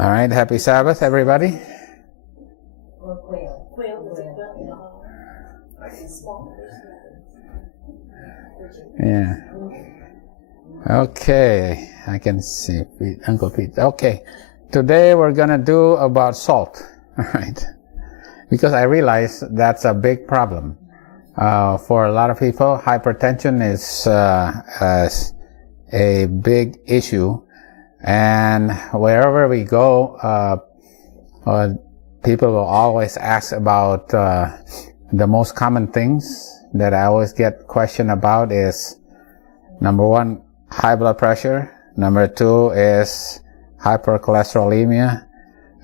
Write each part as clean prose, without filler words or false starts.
All right, happy Sabbath, everybody. Yeah. Okay, I can see Uncle Pete. Okay, today we're gonna do about salt. All right, because I realize that's a big problem for a lot of people. Hypertension is a big issue. And wherever we go, people will always ask about the most common things that I always get questioned about is, number one, high blood pressure. Number two is hypercholesterolemia.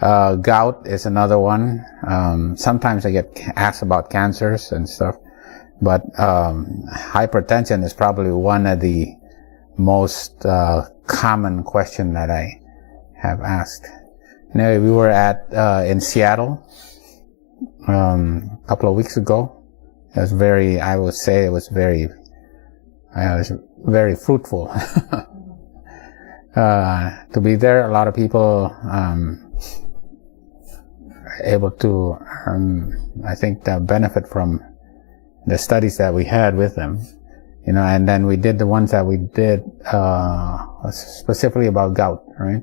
Gout is another one. Sometimes I get asked about cancers and stuff, but hypertension is probably one of the most common question that I have asked. Anyway, we were in Seattle a couple of weeks ago. It was I would say it was very fruitful to be there. A lot of people able to, I think, benefit from the studies that we had with them. You know, and then we did the ones that we did specifically about gout, right?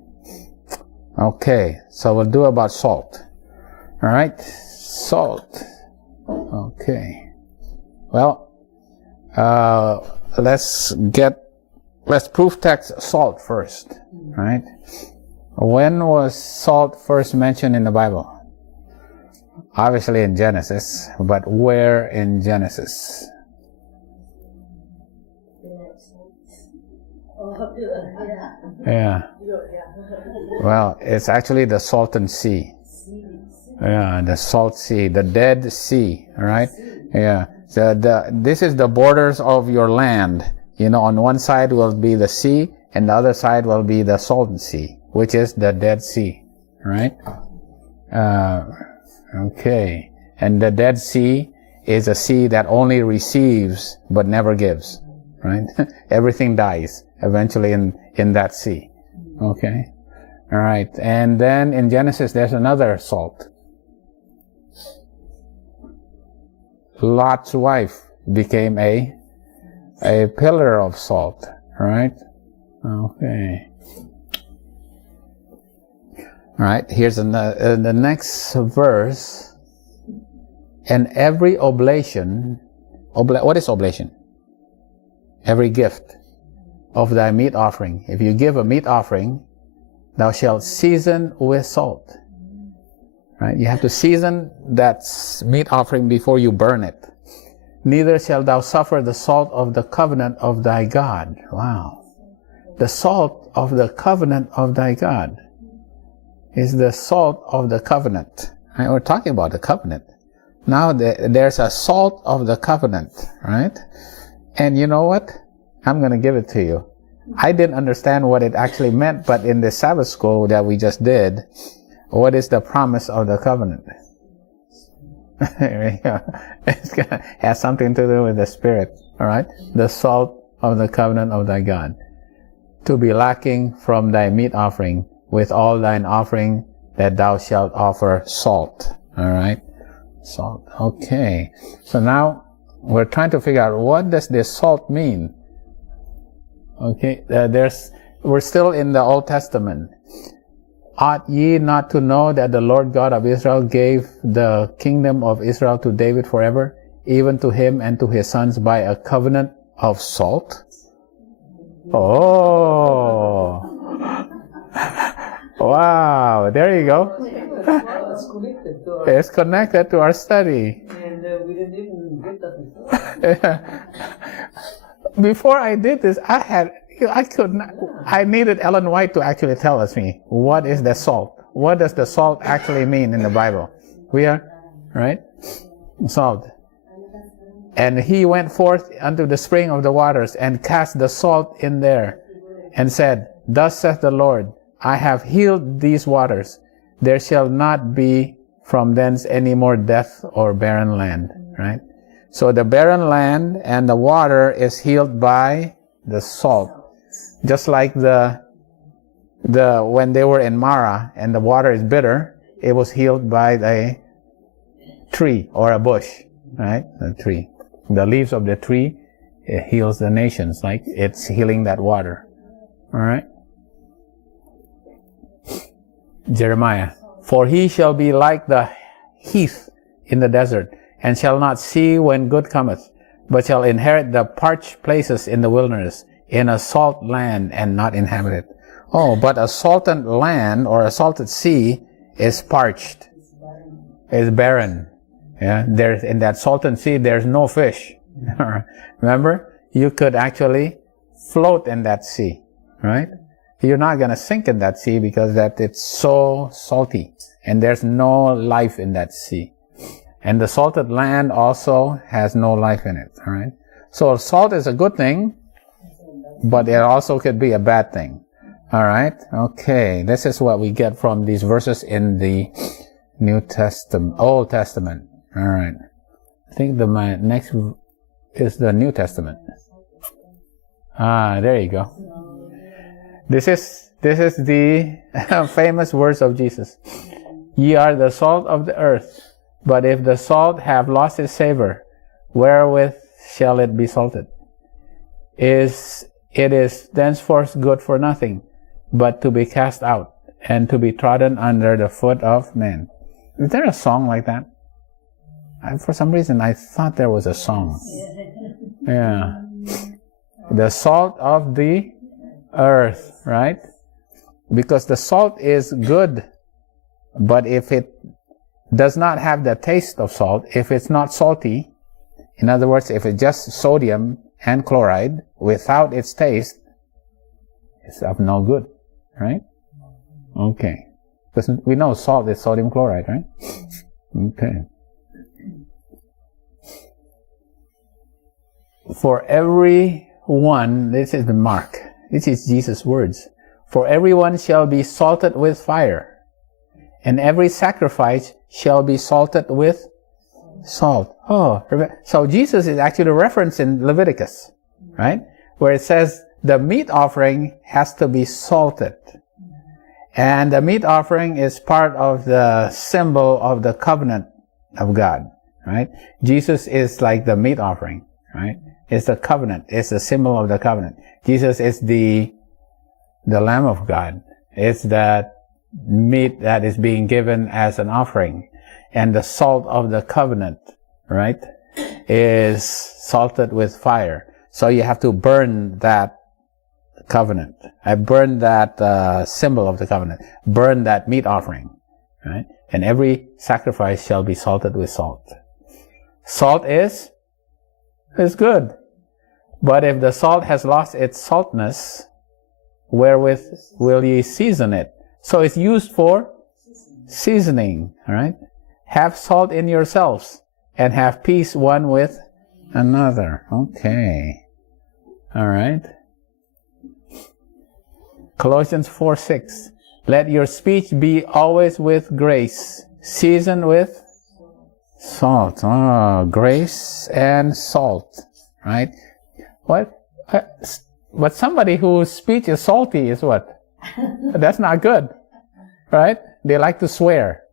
Okay, so we'll do about salt. All right, salt. Okay. Well, let's proof text salt first, right? When was salt first mentioned in the Bible? Obviously in Genesis, but where in Genesis? Yeah. Well, it's actually the Salton Sea. Yeah, the Salt Sea, the Dead Sea. All right. Yeah. This is the borders of your land. You know, on one side will be the sea, and the other side will be the Salton Sea, which is the Dead Sea. Right. Okay. And the Dead Sea is a sea that only receives but never gives. Right. Everything dies eventually in that sea. Okay. All right. And then in Genesis, there's another salt. Lot's wife became a pillar of salt. All right. Okay. All right. Here's the next verse. And every oblation, what is oblation? Every gift of thy meat offering. If you give a meat offering, thou shalt season with salt. Right? You have to season that meat offering before you burn it. Neither shalt thou suffer the salt of the covenant of thy God. Wow. The salt of the covenant of thy God is the salt of the covenant. Right? We're talking about the covenant. Now there's a salt of the covenant, right? And you know what? I'm going to give it to you. I didn't understand what it actually meant, but in the Sabbath school that we just did, what is the promise of the covenant? It has something to do with the Spirit, all right? The salt of the covenant of thy God. To be lacking from thy meat offering, with all thine offering that thou shalt offer salt, all right? Salt, okay. So now we're trying to figure out, what does this salt mean? Okay, we're still in the Old Testament. Ought ye not to know that the Lord God of Israel gave the kingdom of Israel to David forever, even to him and to his sons by a covenant of salt? Oh! Wow, there you go. It's connected to our study. And we didn't even get that before. Before I did this, I needed Ellen White to actually tell me, what is the salt? What does the salt actually mean in the Bible? We are, right? Salt. And he went forth unto the spring of the waters and cast the salt in there and said, Thus saith the Lord, I have healed these waters. There shall not be from thence any more death or barren land, right? So the barren land and the water is healed by the salt. Just like the when they were in Mara and the water is bitter, it was healed by the tree or a bush, right? The tree. The leaves of the tree, it heals the nations, like it's healing that water. All right? Jeremiah. For he shall be like the heath in the desert, and shall not see when good cometh, but shall inherit the parched places in the wilderness, in a salt land and not inhabited. Oh, but a salted land or a salted sea is parched, is barren. Yeah, there's in that salted sea there's no fish. Remember, you could actually float in that sea, right? You're not going to sink in that sea because that it's so salty and there's no life in that sea. And the salted land also has no life in it, all right? So salt is a good thing, but it also could be a bad thing. All right? Okay, this is what we get from these verses in the Old Testament. All right. I think my next is the New Testament. There you go. This is the famous words of Jesus. Ye are the salt of the earth, but if the salt have lost its savor, wherewith shall it be salted? It is thenceforth good for nothing, but to be cast out, and to be trodden under the foot of men. Is there a song like that? For some reason, I thought there was a song. Yeah. The salt of the earth, right? Because the salt is good, but if it does not have the taste of salt, if it's not salty, in other words, if it's just sodium and chloride without its taste, it's of no good, right? Okay. Because we know salt is sodium chloride, right? Okay. For every one, this is the mark. This is Jesus' words. For everyone shall be salted with fire, and every sacrifice shall be salted with salt. Oh, so Jesus is actually a reference in Leviticus, right? Where it says the meat offering has to be salted. And the meat offering is part of the symbol of the covenant of God, right? Jesus is like the meat offering, right? It's the covenant. It's the symbol of the covenant. Jesus is the Lamb of God. It's that meat that is being given as an offering. And the salt of the covenant, right, is salted with fire. So you have to burn that covenant. I burn that symbol of the covenant. Burn that meat offering, right? And every sacrifice shall be salted with salt. Salt is good. But if the salt has lost its saltness, wherewith will ye season it? So it's used for seasoning, all right? Have salt in yourselves, and have peace one with another. Okay. All right. Colossians 4:6. Let your speech be always with grace, seasoned with salt. Oh, grace and salt, right? What? But somebody whose speech is salty is what? That's not good, right? They like to swear.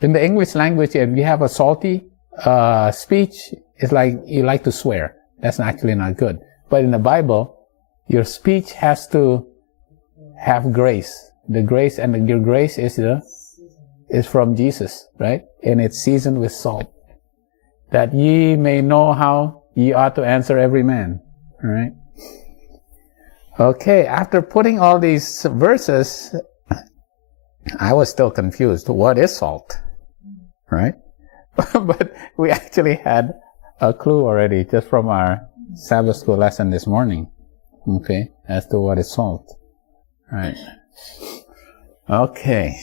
In the English language, if you have a salty speech, it's like you like to swear. That's actually not good. But in the Bible, your speech has to have grace. The grace and your grace is from Jesus, right? And it's seasoned with salt, that ye may know how ye ought to answer every man. All right. Okay, after putting all these verses, I was still confused. What is salt? Right? But we actually had a clue already just from our Sabbath school lesson this morning. Okay, as to what is salt. Right. Okay.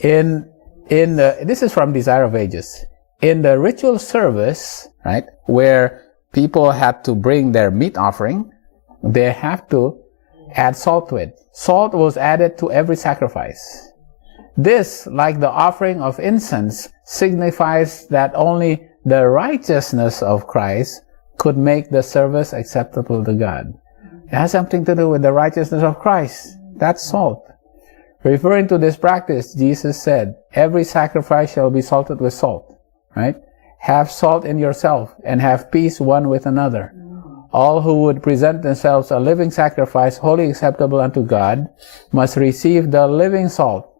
This is from Desire of Ages. In the ritual service, right, where people had to bring their meat offering, they have to add salt to it. Salt was added to every sacrifice. This, like the offering of incense, signifies that only the righteousness of Christ could make the service acceptable to God. It has something to do with the righteousness of Christ. That's salt. Referring to this practice, Jesus said, every sacrifice shall be salted with salt, right? Have salt in yourself and have peace one with another. All who would present themselves a living sacrifice, wholly acceptable unto God, must receive the living salt,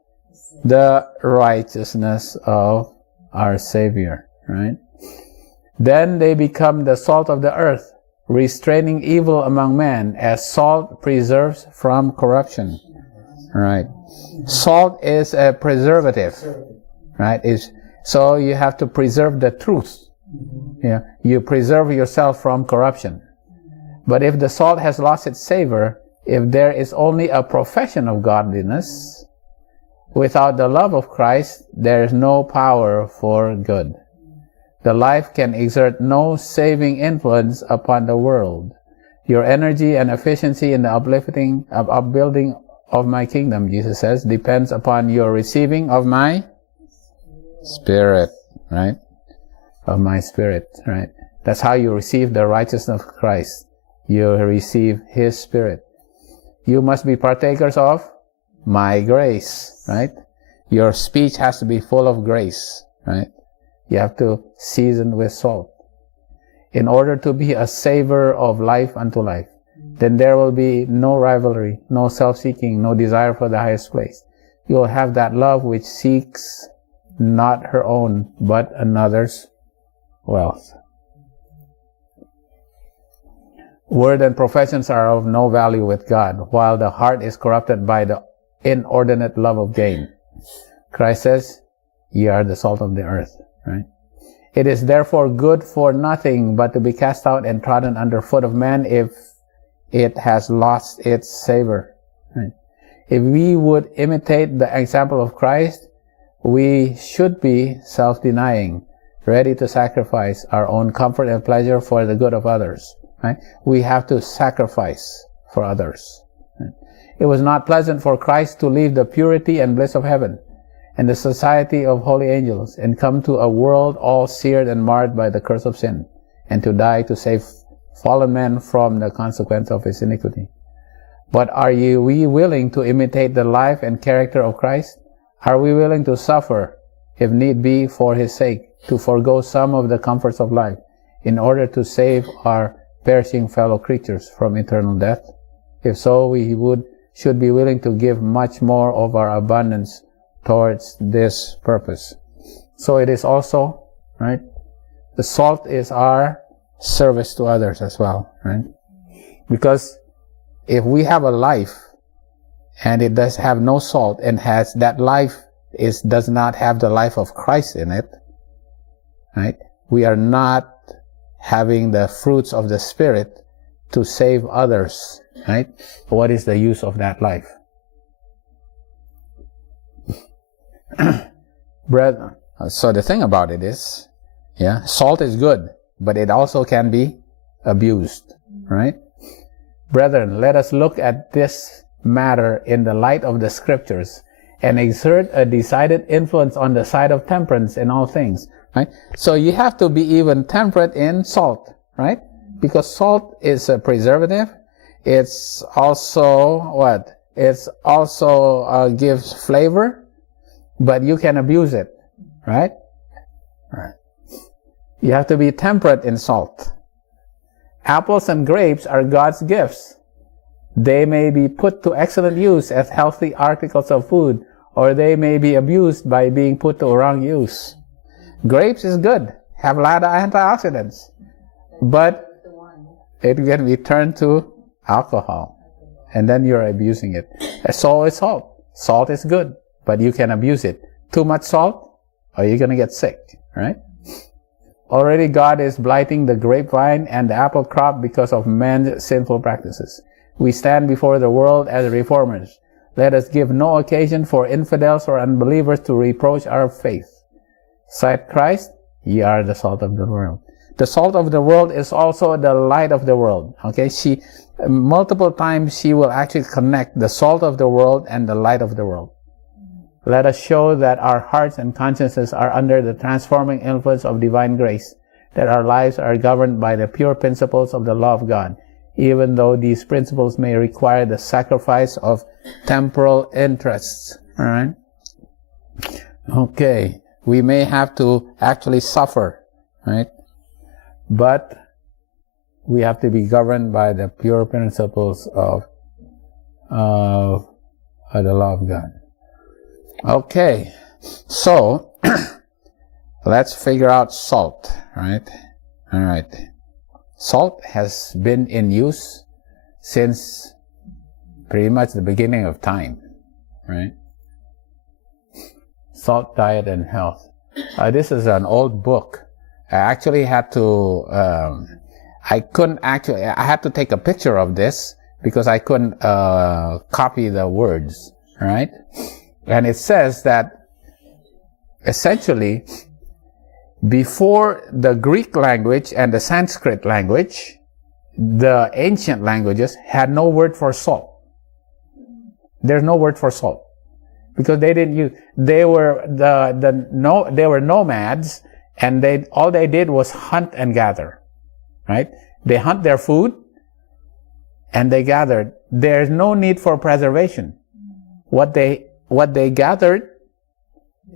the righteousness of our Savior, right? Then they become the salt of the earth, restraining evil among men, as salt preserves from corruption, right? Salt is a preservative, right? So you have to preserve the truth. Yeah, you preserve yourself from corruption. But if the salt has lost its savor, if there is only a profession of godliness, without the love of Christ, there is no power for good. The life can exert no saving influence upon the world. Your energy and efficiency in the upbuilding of my kingdom, Jesus says, depends upon your receiving of my Spirit, right? Of my Spirit, right? That's how you receive the righteousness of Christ. You receive His Spirit. You must be partakers of my grace, right? Your speech has to be full of grace, right? You have to season with salt. In order to be a savor of life unto life, then there will be no rivalry, no self-seeking, no desire for the highest place. You will have that love which seeks not her own, but another's wealth. Word and professions are of no value with God, while the heart is corrupted by the inordinate love of gain. Christ says, ye are the salt of the earth, right? It is therefore good for nothing but to be cast out and trodden under foot of man if it has lost its savor. Right? If we would imitate the example of Christ, we should be self-denying, ready to sacrifice our own comfort and pleasure for the good of others. Right? We have to sacrifice for others. Right? It was not pleasant for Christ to leave the purity and bliss of heaven and the society of holy angels and come to a world all seared and marred by the curse of sin, and to die to save fallen men from the consequence of his iniquity. But are we willing to imitate the life and character of Christ? Are we willing to suffer, if need be, for His sake, to forego some of the comforts of life, in order to save our perishing fellow creatures from eternal death? If so, we should be willing to give much more of our abundance towards this purpose. So it is also, right? The salt is our service to others as well, right? Because if we have a life and it does have no salt, and has that life does not have the life of Christ in it, right? We are not having the fruits of the Spirit to save others, right? What is the use of that life? Brethren, so the thing about it is, yeah, salt is good, but it also can be abused, right? Brethren, let us look at this matter in the light of the Scriptures and exert a decided influence on the side of temperance in all things, right? So you have to be even temperate in salt, right? Because salt is a preservative. It's also what? It's also gives flavor, but you can abuse it, right? Right. You have to be temperate in salt. Apples and grapes are God's gifts. They may be put to excellent use as healthy articles of food, or they may be abused by being put to wrong use. Grapes is good, have a lot of antioxidants, but it can be turned to alcohol, and then you're abusing it. So is salt. Salt is good, but you can abuse it. Too much salt, or you're going to get sick, right? Already God is blighting the grapevine and the apple crop because of man's sinful practices. We stand before the world as reformers. Let us give no occasion for infidels or unbelievers to reproach our faith. Cite Christ, ye are the salt of the world. The salt of the world is also the light of the world. Okay, multiple times she will actually connect the salt of the world and the light of the world. Let us show that our hearts and consciences are under the transforming influence of divine grace, that our lives are governed by the pure principles of the law of God, even though these principles may require the sacrifice of temporal interests. All right? Okay, we may have to actually suffer, right? But we have to be governed by the pure principles of the law of God. Okay, so let's figure out salt, right? All right. Salt has been in use since pretty much the beginning of time, right? Salt, Diet, and Health. This is an old book. I actually had to, I had to take a picture of this because I couldn't copy the words, right? And it says that essentially, before the Greek language and the Sanskrit language, the ancient languages had no word for salt. There's no word for salt because they didn't use. They were they were nomads, and all they did was hunt and gather, right? They hunt their food, and they gathered. There's no need for preservation. What they gathered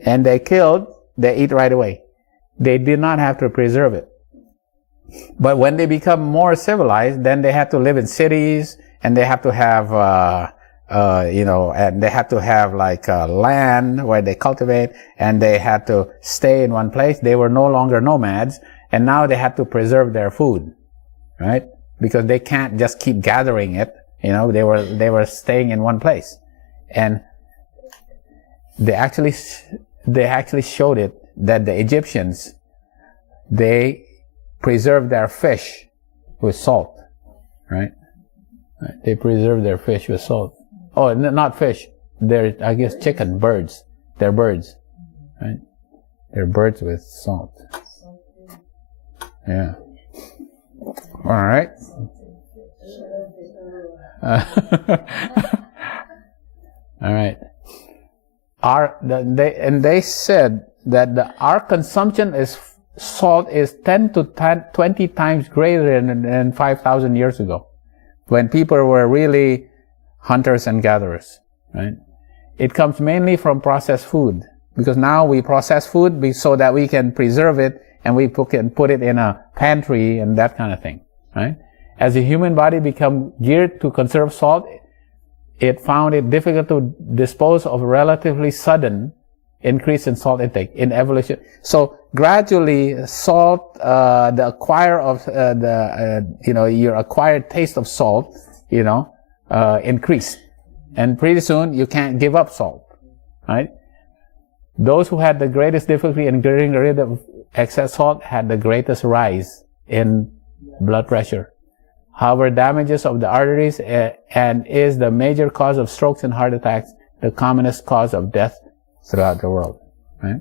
and they killed, they eat right away. They did not have to preserve it. But when they become more civilized, then they have to live in cities, and they have to have, and they have to have like land where they cultivate, and they had to stay in one place. They were no longer nomads, and now they had to preserve their food, right? Because they can't just keep gathering it. They were staying in one place, and they actually showed it that the Egyptians, they preserved their fish with salt, right? They preserved their fish with salt. Oh, not fish. They're, I guess, birds. They're birds, right? They're birds with salt. Yeah. All right. All right. They said that our consumption is salt is 10 to 20 times greater than 5,000 years ago, when people were really hunters and gatherers, right? It comes mainly from processed food, because now we process food so that we can preserve it, and we can put it in a pantry and that kind of thing, right? As the human body become geared to conserve salt, it found it difficult to dispose of a relatively sudden increase in salt intake in evolution. So gradually, salt, the acquire of your acquired taste of salt, increased, and pretty soon you can't give up salt, right? Those who had the greatest difficulty in getting rid of excess salt had the greatest rise in blood pressure. However, damages of the arteries and is the major cause of strokes and heart attacks, the commonest cause of death throughout the world, right?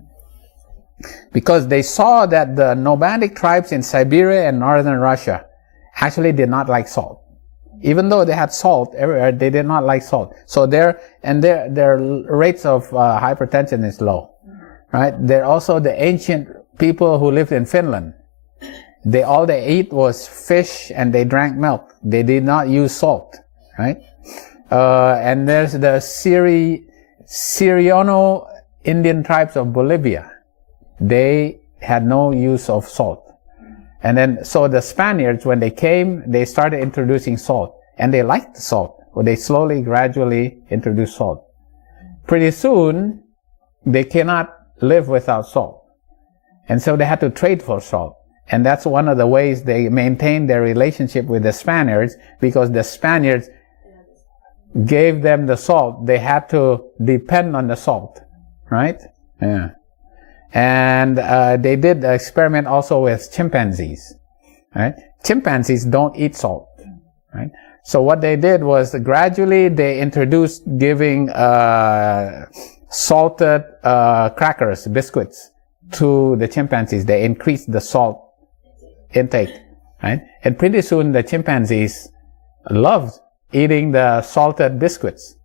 Because they saw that the nomadic tribes in Siberia and northern Russia actually did not like salt. Even though they had salt everywhere, they did not like salt. So their rates of hypertension is low, right? They're also the ancient people who lived in Finland. All they ate was fish, and they drank milk. They did not use salt, right? And there's the Syriano-Indian tribes of Bolivia. They had no use of salt. And then, so the Spaniards, when they came, they started introducing salt. And they liked the salt. Well, they slowly, gradually introduced salt. Pretty soon, they cannot live without salt. And so they had to trade for salt. And that's one of the ways they maintained their relationship with the Spaniards, because the Spaniards gave them the salt. They had to depend on the salt, right? Yeah. And they did the experiment also with chimpanzees, right? Chimpanzees don't eat salt, right? So what they did was gradually they introduced giving salted crackers, biscuits, to the chimpanzees. They increased the salt intake, right? And pretty soon the chimpanzees loved eating the salted biscuits.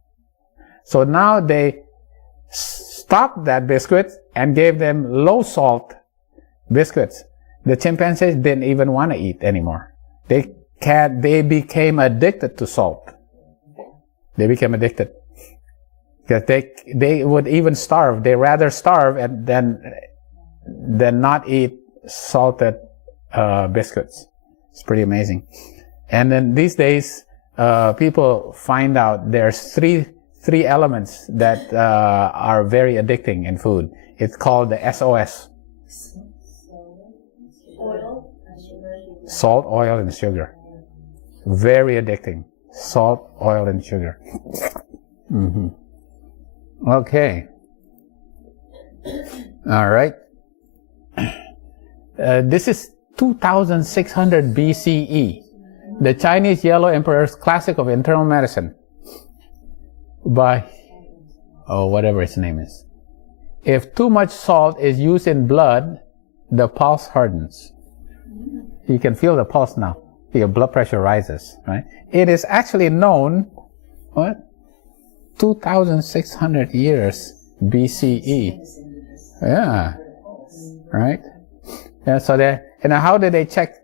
So now they stopped that biscuit and gave them low salt biscuits. The chimpanzees didn't even want to eat anymore. They they became addicted to salt. They became addicted. Because they would even starve. They rather starve than not eat salted biscuits. It's pretty amazing. And then these days, people find out there's three elements that are very addicting in food. It's called the SOS. Salt, oil, and sugar. Very addicting. Salt, oil, and sugar. Mm-hmm. Okay. All right. This is 2600 BCE. The Chinese Yellow Emperor's Classic of Internal Medicine by, whatever his name is. If too much salt is used in blood, the pulse hardens. You can feel the pulse now. Your blood pressure rises, right? It is actually known, 2,600 years BCE. Yeah. Right? Yeah, so how did they check?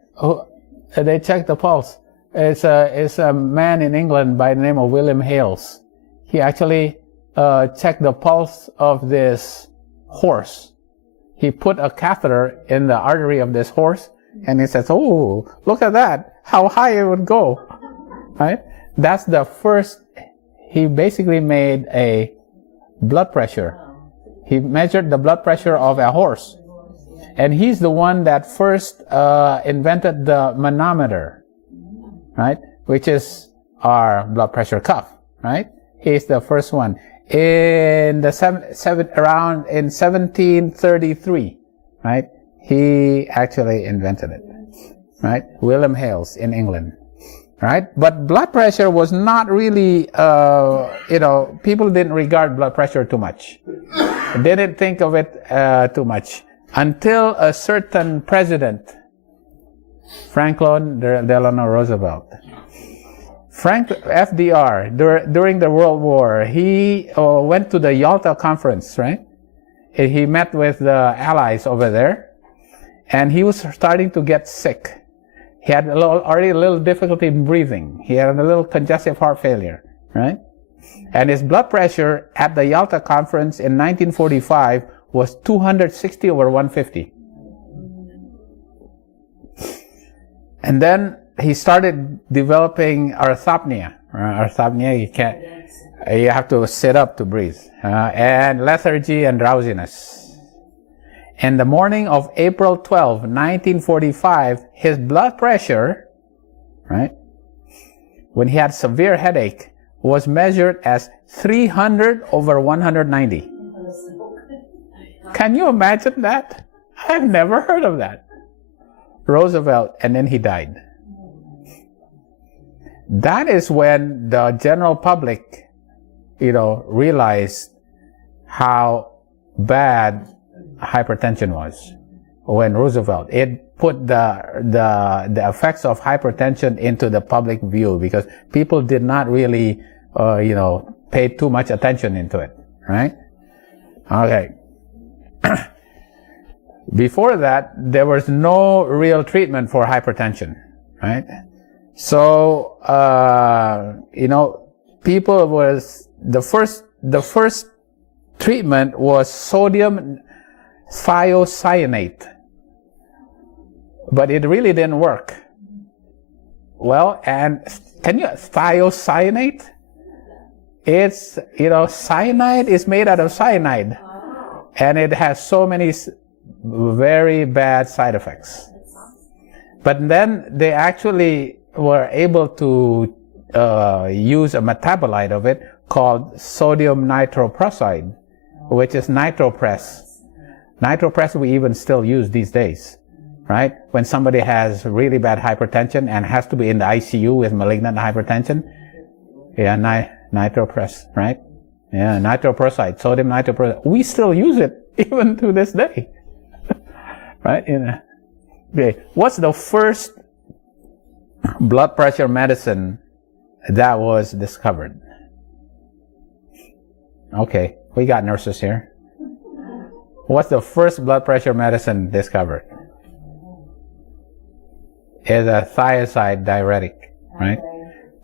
They checked the pulse. It's a man in England by the name of William Hales. He actually checked the pulse of this horse. He put a catheter in the artery of this horse, and he says, "Oh, look at that! How high it would go!" Right? That's the first. He basically made a blood pressure. He measured the blood pressure of a horse. And he's the one that first invented the manometer, right? Which is our blood pressure cuff, right? He's the first one. In around in 1733, right? He actually invented it, right? William Hales in England, right? But blood pressure was not really, people didn't regard blood pressure too much. They didn't think of it too much. Until a certain president, Franklin Delano Roosevelt, FDR, during the World War, he went to the Yalta Conference, right? He met with the Allies over there, and he was starting to get sick. He had already a little difficulty in breathing. He had a little congestive heart failure, right? And his blood pressure at the Yalta Conference in 1945 was 260 over 150. And then he started developing orthopnea. Orthopnea, you have to sit up to breathe. And lethargy and drowsiness. In the morning of April 12, 1945, his blood pressure, right, when he had severe headache, was measured as 300 over 190. Can you imagine that? I've never heard of that. Roosevelt, and then he died. That is when the general public, realized how bad hypertension was. When Roosevelt, it put the effects of hypertension into the public view, because people did not really, pay too much attention into it, right? Okay. Before that, there was no real treatment for hypertension, right? So, the first treatment was sodium thiocyanate, but it really didn't work. Well, and thiocyanate? It's, cyanide is made out of cyanide. And it has so many very bad side effects. But then they actually were able to use a metabolite of it called sodium nitroprusside, which is NitroPress. NitroPress we even still use these days, right? When somebody has really bad hypertension and has to be in the ICU with malignant hypertension, NitroPress, right? Yeah, nitroprusside, sodium nitroprusside. We still use it even to this day, right? Okay. What's the first blood pressure medicine that was discovered? Okay, we got nurses here. What's the first blood pressure medicine discovered? is a thiazide diuretic, right?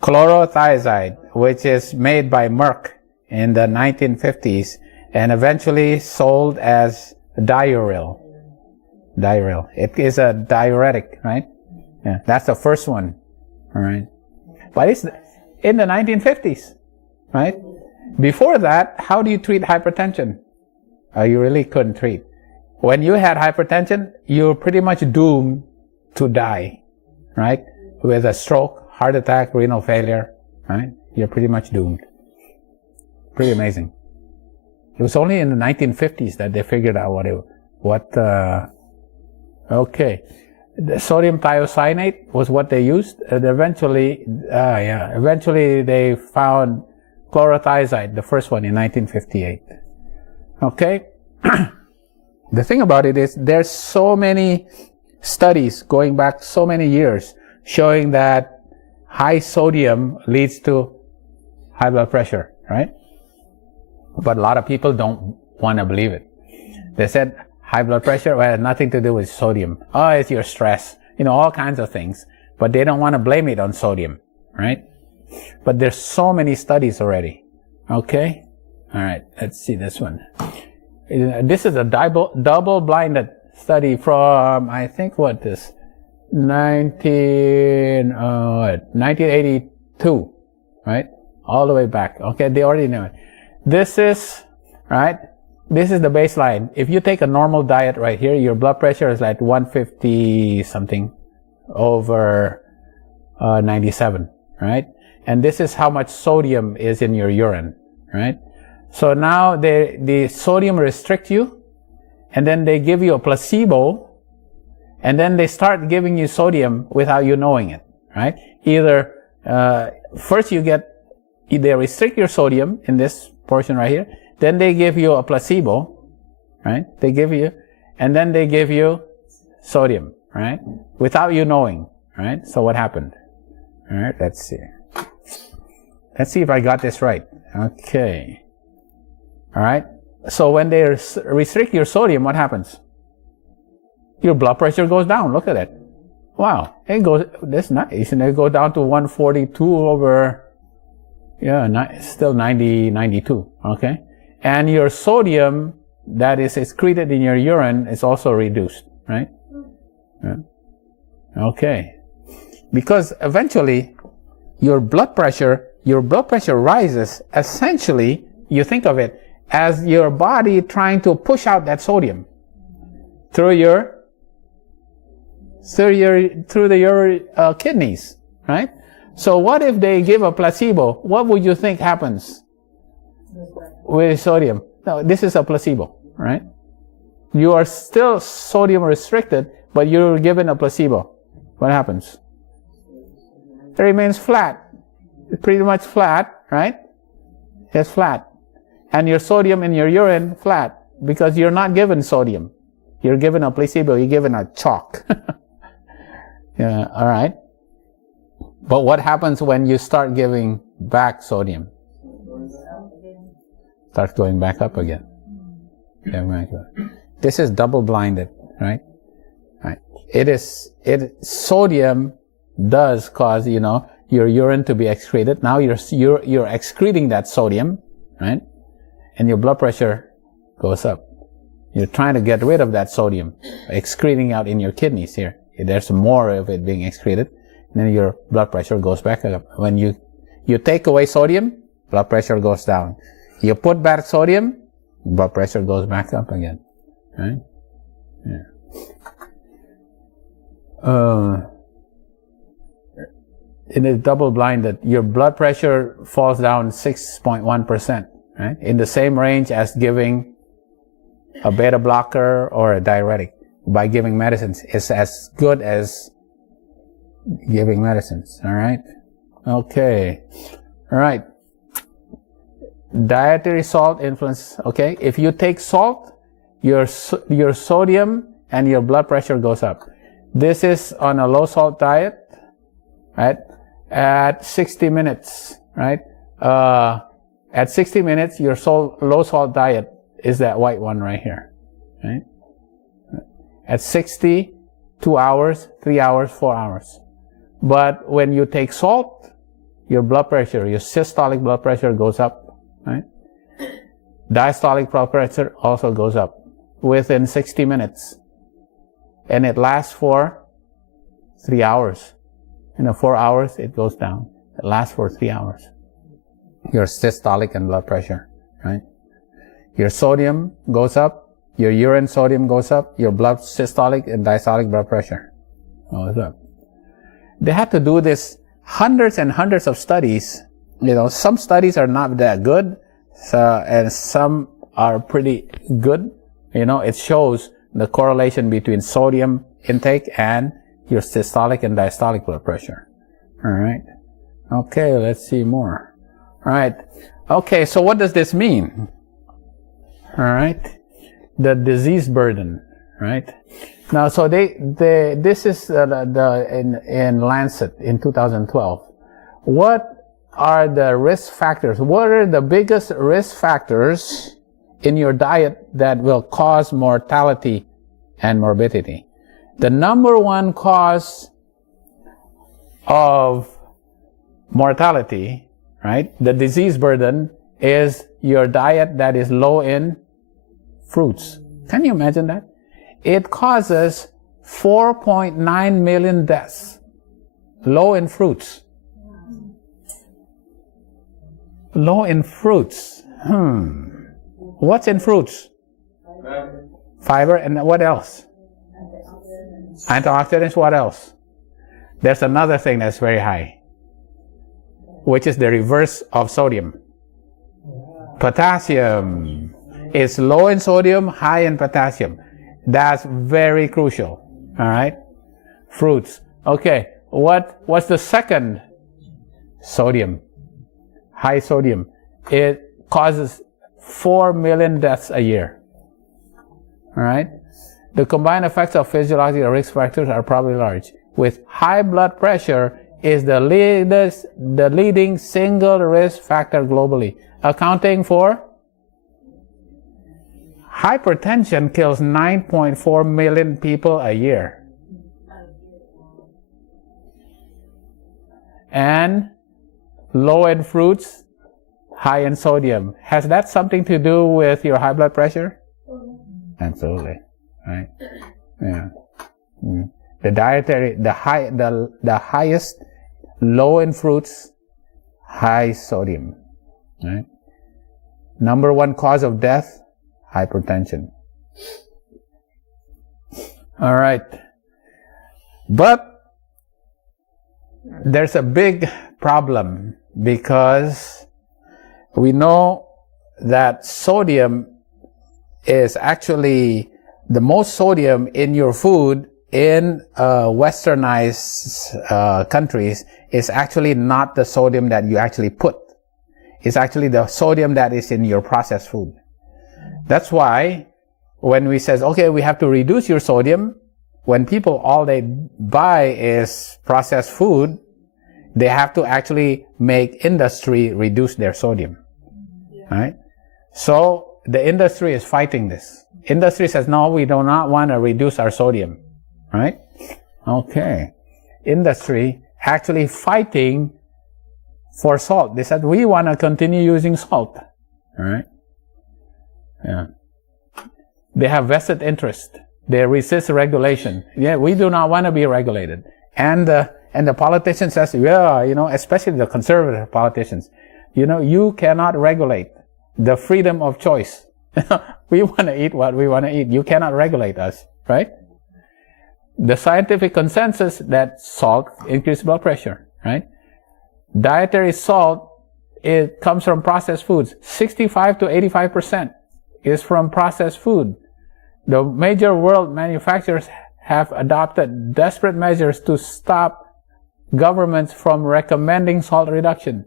Chlorothiazide, which is made by Merck in the 1950s and eventually sold as diuryl. Diuryl. It is a diuretic, right? Yeah, that's the first one, all right? But it's in the 1950s, right? Before that, how do you treat hypertension? You really couldn't treat. When you had hypertension, you're pretty much doomed to die, right? With a stroke, heart attack, renal failure, right? You're pretty much doomed. Pretty amazing. It was only in the 1950s that they figured out okay. The sodium thiocyanate was what they used, and eventually they found chlorothiazide, the first one in 1958. Okay? The thing about it is there's so many studies going back so many years showing that high sodium leads to high blood pressure, right? But a lot of people don't want to believe it. They said high blood pressure had nothing to do with sodium. Oh, it's your stress. All kinds of things. But they don't want to blame it on sodium, right? But there's so many studies already. Okay? All right, let's see this one. This is a double-blinded study from, I think, 1982, right? All the way back. Okay, they already know it. This is the baseline. If you take a normal diet right here, your blood pressure is like 150 something over 97, right? And this is how much sodium is in your urine, right? So now the sodium restrict you, and then they give you a placebo, and then they start giving you sodium without you knowing it, right? Either first they restrict your sodium in this portion right here, then they give you a placebo, right? And then they give you sodium, right? Without you knowing, right? So what happened? All right, let's see. Let's see if I got this right. Okay. All right. So when they restrict your sodium, what happens? Your blood pressure goes down. Look at it. Wow. It goes, that's nice. And it goes down to 142 over, still 92. Okay. And your sodium that is excreted in your urine is also reduced, right? Yeah. Okay. Because eventually your blood pressure rises. Essentially, you think of it as your body trying to push out that sodium through your kidneys, right? So what if they give a placebo? What would you think happens with sodium? No, this is a placebo, right? You are still sodium restricted, but you're given a placebo. What happens? It remains flat. It's pretty much flat, right? It's flat. And your sodium in your urine, flat. Because you're not given sodium. You're given a placebo. You're given a chalk. Yeah, all right. But what happens when you start giving back sodium? Starts going back up again. This is double-blinded, right? Right. Sodium does cause, your urine to be excreted. Now you're excreting that sodium, right? And your blood pressure goes up. You're trying to get rid of that sodium, excreting out in your kidneys here. There's more of it being excreted, and then your blood pressure goes back up. When you take away sodium, blood pressure goes down. You put back sodium, blood pressure goes back up again, right? Yeah. In a double-blinded, your blood pressure falls down 6.1%, right? In the same range as giving a beta blocker or a diuretic. By giving medicines, it's as good as giving medicines, all right? Okay, all right. Dietary salt influence, okay? If you take salt, your sodium and your blood pressure goes up. This is on a low-salt diet, right? At 60 minutes, right? At 60 minutes, your low-salt diet is that white one right here, right? At 60 2 hours, 3 hours, 4 hours. But when you take salt, your blood pressure, your systolic blood pressure goes up, right? Diastolic blood pressure also goes up within 60 minutes. And it lasts for 3 hours. 4 hours, it goes down. It lasts for 3 hours. Your systolic and blood pressure, right? Your sodium goes up, your urine sodium goes up, your blood systolic and diastolic blood pressure goes up. They had to do this hundreds and hundreds of studies. Some studies are not that good, and some are pretty good. It shows the correlation between sodium intake and your systolic and diastolic blood pressure. All right. Okay, let's see more. All right. Okay, so what does this mean? All right. The disease burden, right? Now, so this is in Lancet in 2012. What are the risk factors? What are the biggest risk factors in your diet that will cause mortality and morbidity? The number one cause of mortality, right? The disease burden is your diet that is low in fruits. Can you imagine that? It causes 4.9 million deaths. Low in fruits. Low in fruits. What's in fruits? Fiber, and what else? Antioxidants, what else? There's another thing that's very high, which is the reverse of sodium. Potassium. It's low in sodium, high in potassium. That's very crucial. All right? Fruits. Okay. What's the second? Sodium. High sodium. It causes 4 million deaths a year. All right? The combined effects of physiological risk factors are probably large. With high blood pressure is the leading single risk factor globally, accounting for hypertension kills 9.4 million people a year. And low in fruits, high in sodium. Has that something to do with your high blood pressure? Absolutely. Right? Yeah. The dietary, the highest, low in fruits, high sodium. Right? Number one cause of death, hypertension. All right. But there's a big problem because we know that sodium is actually the most sodium in your food in westernized countries is actually not the sodium that you actually put. It's actually the sodium that is in your processed food. That's why when we says, okay, we have to reduce your sodium, when people all they buy is processed food, they have to actually make industry reduce their sodium. Right? So the industry is fighting this. Industry says, no, we do not want to reduce our sodium. Right? Okay. Industry actually fighting for salt. They said, we want to continue using salt. All right? Yeah. They have vested interest. They resist regulation. Yeah, we do not want to be regulated. And the politician says, yeah, especially the conservative politicians, you cannot regulate the freedom of choice. We want to eat what we want to eat. You cannot regulate us, right? The scientific consensus that salt increases blood pressure, right? Dietary salt, it comes from processed foods. 65 to 85% is from processed food. The major world manufacturers have adopted desperate measures to stop governments from recommending salt reduction.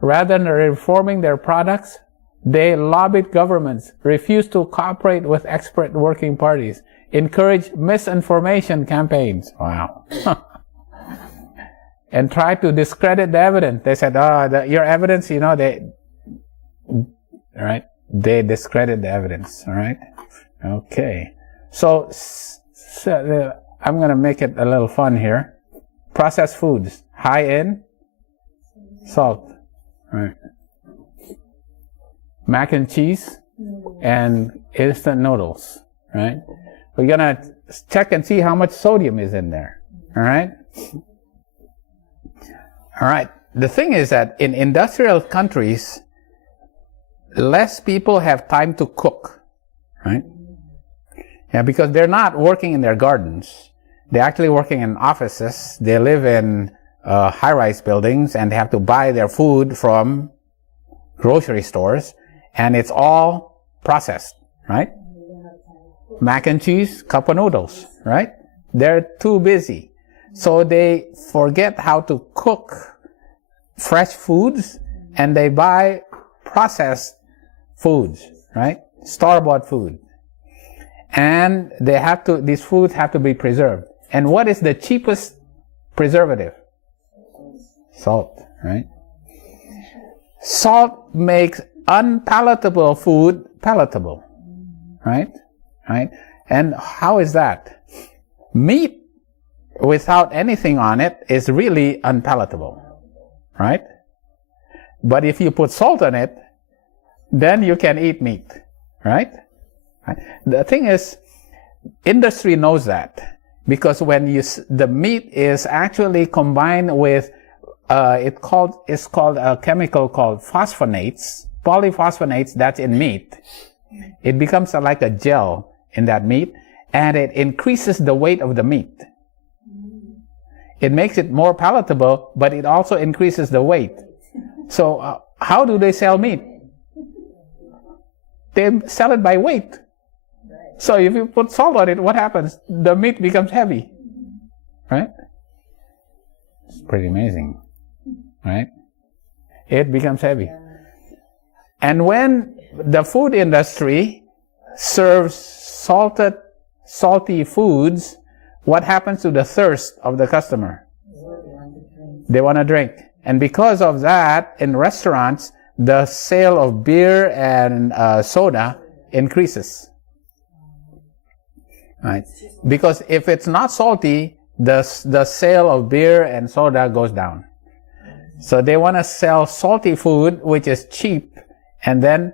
Rather than reforming their products, they lobbied governments, refused to cooperate with expert working parties, encouraged misinformation campaigns. Wow. And tried to discredit the evidence. They said, your evidence, they discredit the evidence, all right? Okay. So I'm going to make it a little fun here. Processed foods, high in salt, right? Mac and cheese and instant noodles, right? We're going to check and see how much sodium is in there, all right? All right. The thing is that in industrial countries, less people have time to cook, right? Yeah, because they're not working in their gardens. They're actually working in offices. They live in high-rise buildings and they have to buy their food from grocery stores, and it's all processed, right? Mac and cheese, cup of noodles, right? They're too busy. So they forget how to cook fresh foods, and they buy processed foods, right? Store-bought food. And these foods have to be preserved. And what is the cheapest preservative? Salt, right? Salt makes unpalatable food palatable, right? Right? And how is that? Meat without anything on it is really unpalatable, right? But if you put salt on it, then you can eat meat, right? The thing is, industry knows that, because when the meat is actually combined with it's called a chemical called phosphonates, polyphosphonates that's in meat. It becomes like a gel in that meat, and it increases the weight of the meat. It makes it more palatable, but it also increases the weight. So how do they sell meat? They sell it by weight. So if you put salt on it, what happens? The meat becomes heavy, right? It's pretty amazing, right? It becomes heavy. And when the food industry serves salty foods, what happens to the thirst of the customer? They want to drink. And because of that, in restaurants, the sale of beer and soda increases. Right? Because if it's not salty, the sale of beer and soda goes down. So they want to sell salty food, which is cheap, and then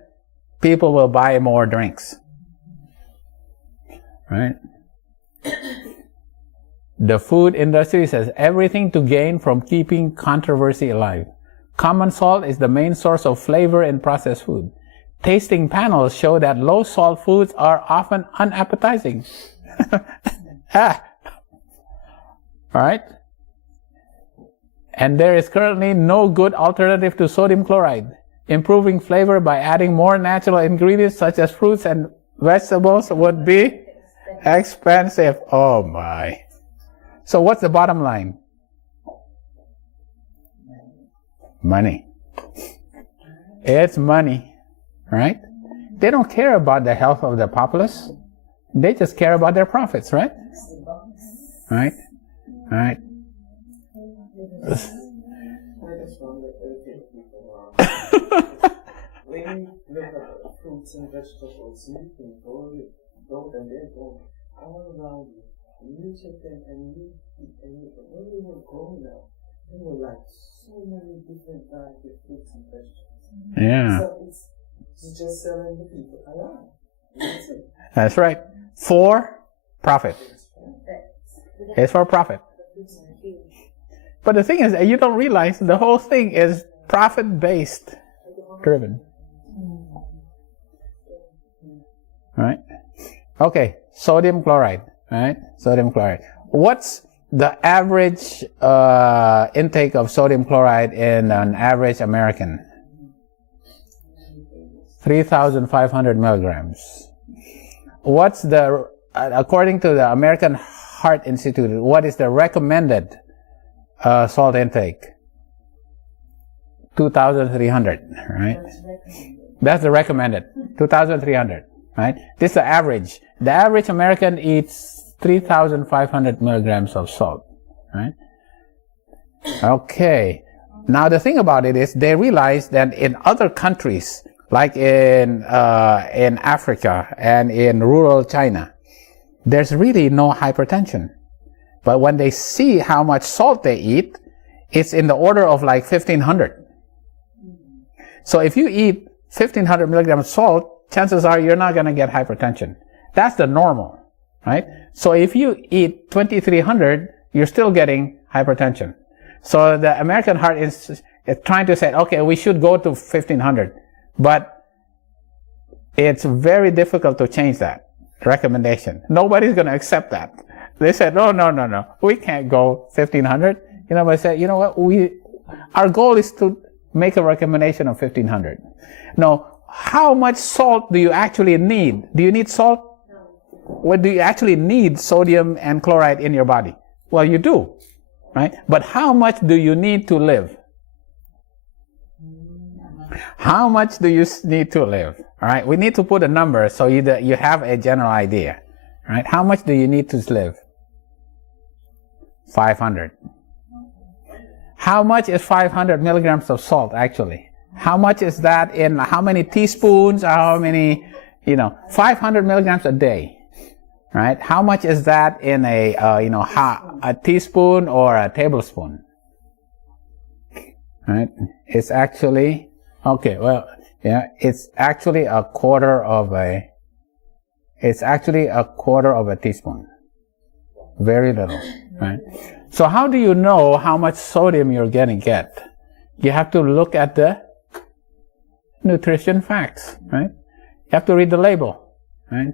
people will buy more drinks. Right? The food industry says everything to gain from keeping controversy alive. Common salt is the main source of flavor in processed food. Tasting panels show that low-salt foods are often unappetizing. All right? And there is currently no good alternative to sodium chloride. Improving flavor by adding more natural ingredients such as fruits and vegetables would be expensive. Oh my. So what's the bottom line? Money. It's money, right? They don't care about the health of the populace. They just care about their profits, right? Right? Right? When you look at fruits and vegetables, you can go and they're going all around you. And you check them and you when we were growing up, there were like so many different kinds of fruits and vegetables. Yeah. So it's just selling the people alive. That's it. That's right. For profit. It's for profit. But the thing is, you don't realize the whole thing is profit-based driven. Right? Okay, sodium chloride. Right? Sodium chloride. What's the average intake of sodium chloride in an average American? 3,500 milligrams. What's the, according to the American Heart Institute, what is the recommended salt intake? 2,300, right? That's the recommended, 2,300, right? This is the average. The average American eats 3,500 milligrams of salt, right? Okay. Now the thing about it is they realize that in other countries, like in Africa and in rural China, there's really no hypertension. But when they see how much salt they eat, it's in the order of like 1,500. So if you eat 1,500 milligrams of salt, chances are you're not going to get hypertension. That's the normal, right? So if you eat 2,300, you're still getting hypertension. So the American Heart Institute is trying to say, okay, we should go to 1,500. But it's very difficult to change that recommendation. Nobody's going to accept that. They said, no, we can't go 1,500. But I said, you know what, our goal is to make a recommendation of 1,500. Now, how much salt do you actually need? Do you need salt? No. What do you actually need sodium and chloride in your body? Well, you do, right? But how much do you need to live? How much do you need to live? All right, we need to put a number so you have a general idea, right? How much do you need to live? 500. How much is 500 milligrams of salt actually? How much is that in how many teaspoons or how many, 500 milligrams a day, right? How much is that in a teaspoon or a tablespoon? Right? It's actually, it's actually a quarter of a teaspoon. Very little, right? So how do you know how much sodium you're going to get? You have to look at the nutrition facts, right? You have to read the label, right?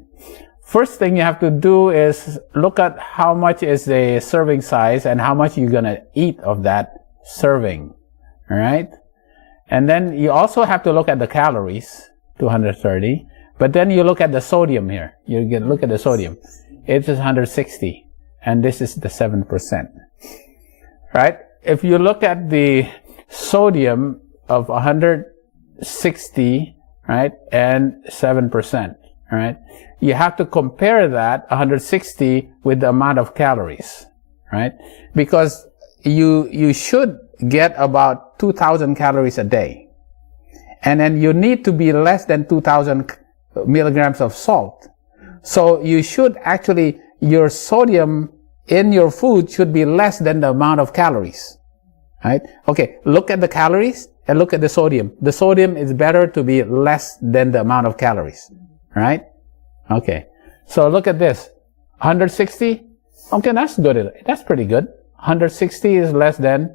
First thing you have to do is look at how much is the serving size and how much you're going to eat of that serving, all right? And then you also have to look at the calories, 230, but then you look at the sodium here. You can look at the sodium. It is 160, and this is the 7%, right? If you look at the sodium of 160, right, and 7%, right, you have to compare that 160 with the amount of calories, right? Because you should get about 2,000 calories a day. And then you need to be less than 2,000 milligrams of salt. So you should actually, your sodium in your food should be less than the amount of calories, right? Okay, look at the calories and look at the sodium. The sodium is better to be less than the amount of calories, right? Okay, so look at this, 160, okay, that's good, that's pretty good. 160 is less than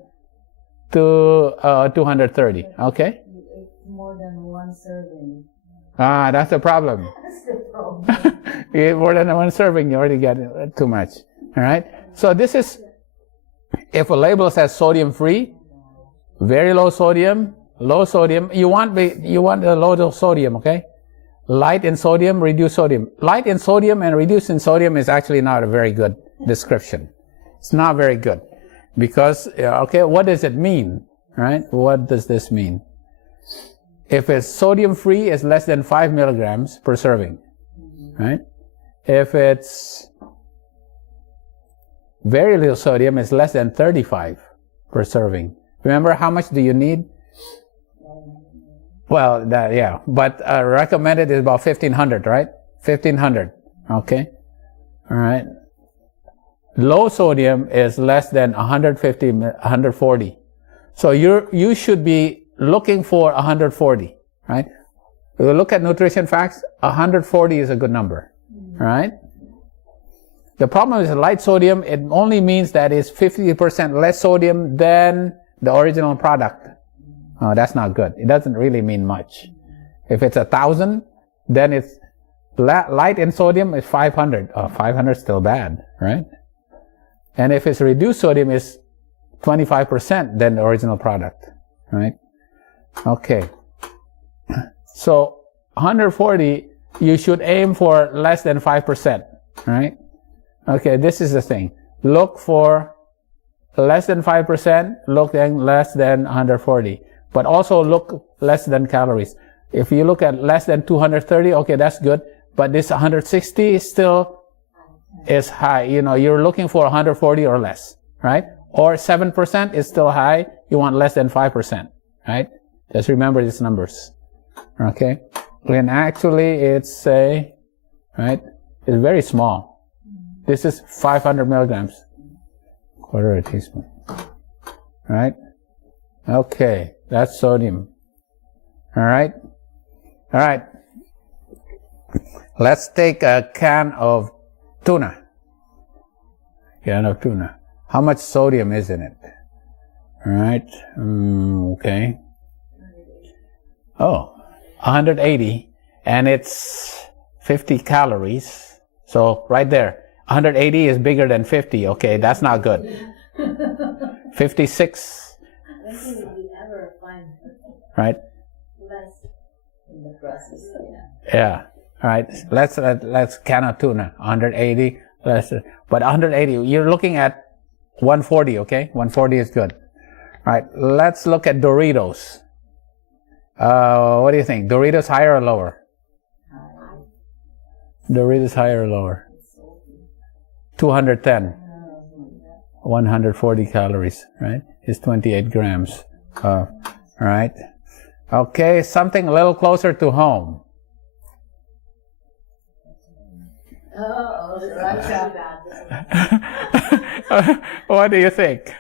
230, okay? It's more than one serving. Ah, that's the problem. That's the problem. You eat more than one serving, you already get too much, all right? So this is, if a label says sodium free, very low sodium, low sodium, you want the low sodium, okay? Light in sodium, reduced sodium. Light in sodium and reduced in sodium is actually not a very good description. It's not very good. Because, okay, what does it mean, right? What does this mean? If it's sodium free, it's less than 5 milligrams per serving, right? If it's very little sodium, it's less than 35 per serving. Remember, how much do you need? Well, but recommended is about 1,500, right? 1,500, okay? All right. Low sodium is less than 140. So you should be looking for 140, right? If you look at nutrition facts, 140 is a good number, right? The problem is light sodium, it only means that it's 50% less sodium than the original product. Oh, that's not good. It doesn't really mean much. If it's 1,000, then it's light in sodium is 500. Oh, 500 is still bad, right? And if it's reduced sodium, is 25% than the original product, right? Okay. So 140, you should aim for less than 5%, right? Okay, this is the thing. Look for less than 5%, look at less than 140. But also look less than calories. If you look at less than 230, okay, that's good. But this 160 is still is high. You're looking for 140 or less, right? Or 7% is still high. You want less than 5%, right? Just remember these numbers, okay? And actually, it's right? It's very small. This is 500 milligrams. quarter a teaspoon. Right? Okay, that's sodium. All right? All right. Let's take a can of tuna. Can of tuna. How much sodium is in it? All right. Okay. Oh, 180. And it's 50 calories. So right there, 180 is bigger than 50. Okay, that's not good. 56. When will we ever find Right? less in the process? Yeah. All right. Let's can of tuna. 180. But 180. You're looking at 140. Okay. 140 is good. All right. Let's look at Doritos. What do you think? Doritos higher or lower? Doritos higher or lower? 210. 140 calories. Right? Is 28 grams. All right. Okay, something a little closer to home. What do you think?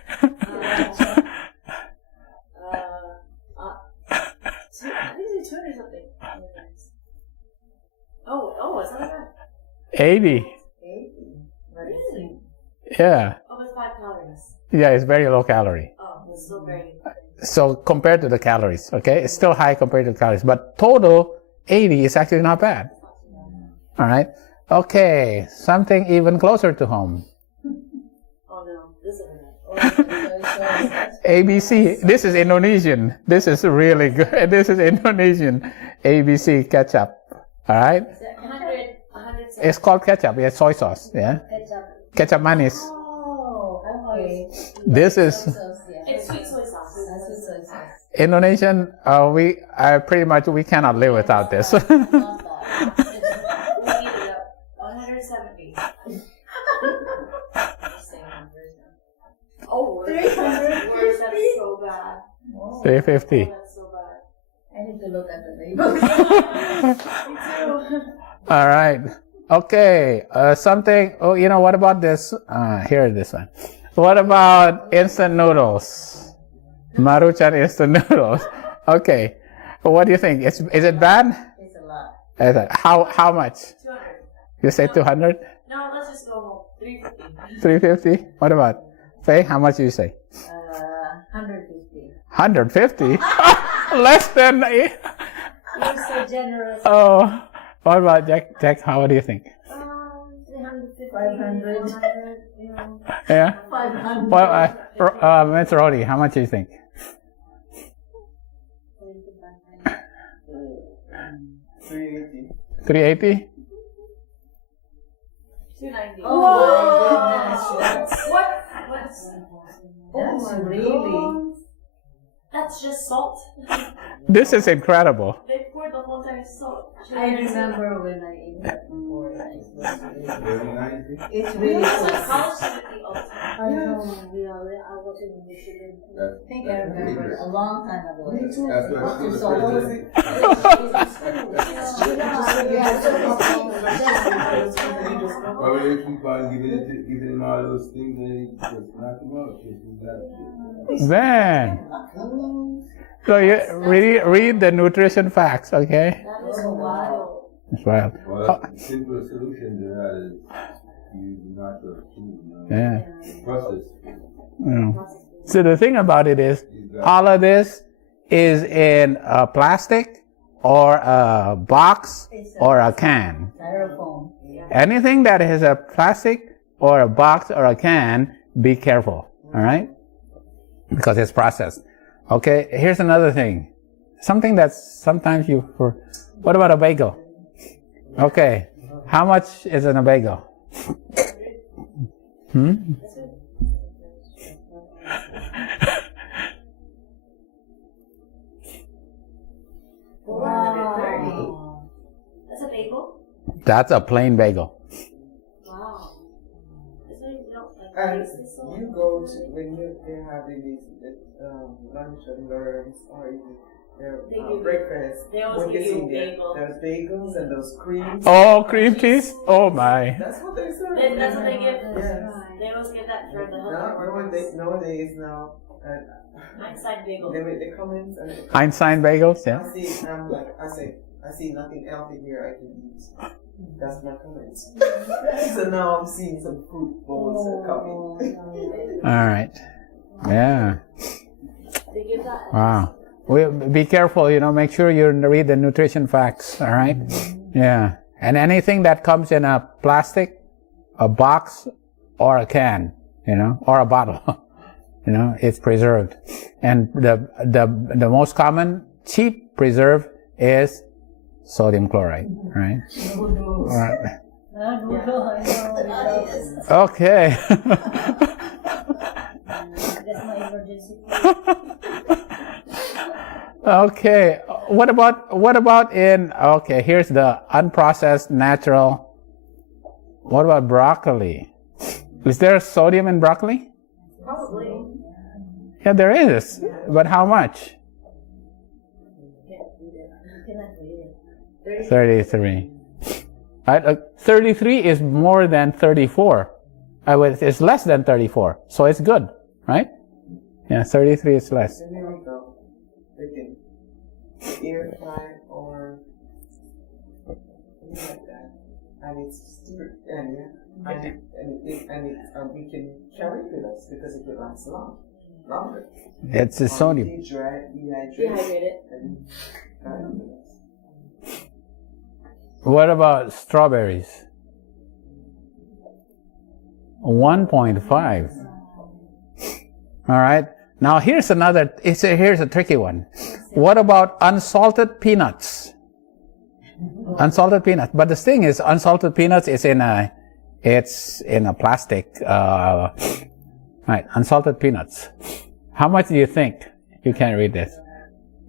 I think it's 200 something. Oh, it's not that. 80. 80. Really? Yeah. Oh, it's 5 calories. Yeah, it's very low calorie. Oh, it's still very. So compared to the calories, okay, it's still high compared to the calories, but total 80 is actually not bad. All right. Okay, something even closer to home. Oh no, this is ABC. This is Indonesian. This is really good. This is Indonesian. ABC ketchup. All right. 100. It's called ketchup. Yeah, soy sauce. Yeah. Ketchup manis. Oh, okay. This is It's sweet soy sauce. That's sweet soy sauce. Indonesian. We cannot live without this. We need it up. 170. Oh, 300. That's so bad. 350. That's so bad. I need to look at the label. Me too. All right. Okay. Something. Oh, you know what about this? Here, this one. What about instant noodles? Maruchan instant noodles. Okay. What do you think? Is it bad? It's a lot. How much? 200. You say 200? No, let's just go home. 350. 350? What about? Faye, how much do you say? 150. 150? Less than. You're so generous. Oh. What about Jack? Jack, how do you think? 350. 500. 400, you know. Yeah? 500. Well, Ms. Rodi, how much do you think? 380. 380? 290. Oh my goodness. What's That's really. That's just salt. This is incredible. They poured the whole time salt. I remember when I ate that before. It's We really also so. college student eat all the time. I know. I was in Michigan. I think I remember a long time ago. Me too. That's What too was salty. it? Why would they keep on giving him all those things and he just knock him out? Man. So you read the nutrition facts, okay? That is wild. It's wild. Well, the simple solution to that is use natural food, Yeah. processed. So the thing about it is, all of this is in a plastic or a box or a can. Styrofoam. Anything that is a plastic or a box or a can, be careful, all right? Because it's processed. Okay, here's another thing. Something that's sometimes what about a bagel? Okay, how much is in a bagel? Wow. That's a bagel? That's a plain bagel. Wow. That's why you don't like And taste this salt? you go to when they're having these lunch and learns or even their They give you- breakfast. they always when give they you a see there, bagel. there's bagels and those creams. Oh, cream cheese? Oh my. That's what they serve. That's what they give. Yes. They always get that for the Nowadays now, Einstein bagel. they make the comments and Einstein bagels, yeah. I see nothing else in here I can eat. That's my comments. So now I'm seeing some fruit bowls coming. All right. Yeah. They give that. Wow. Be careful, make sure you read the nutrition facts, all right? Yeah. And anything that comes in a plastic, a box, or a can, or a bottle, it's preserved. And the most common cheap preserve is sodium chloride, right? All right. Okay. That's my emergency. Okay. What about here's the unprocessed natural. What about broccoli? Is there sodium in broccoli? Probably. Yeah, there is. But how much? 33. Right? 33 is more than 34. It's less than 34. So it's good, right? Yeah, 33 is less. And there we go. They can air fry or something like that. And it's we can carry it with us because it will last longer. It's the sodium. Dehydrate it. And carry it with us. What about strawberries? 1.5. All right. Now here's a tricky one. What about unsalted peanuts? Unsalted peanuts. But the thing is, unsalted peanuts is in a plastic. Right. Unsalted peanuts. How much do you think? You can't read this.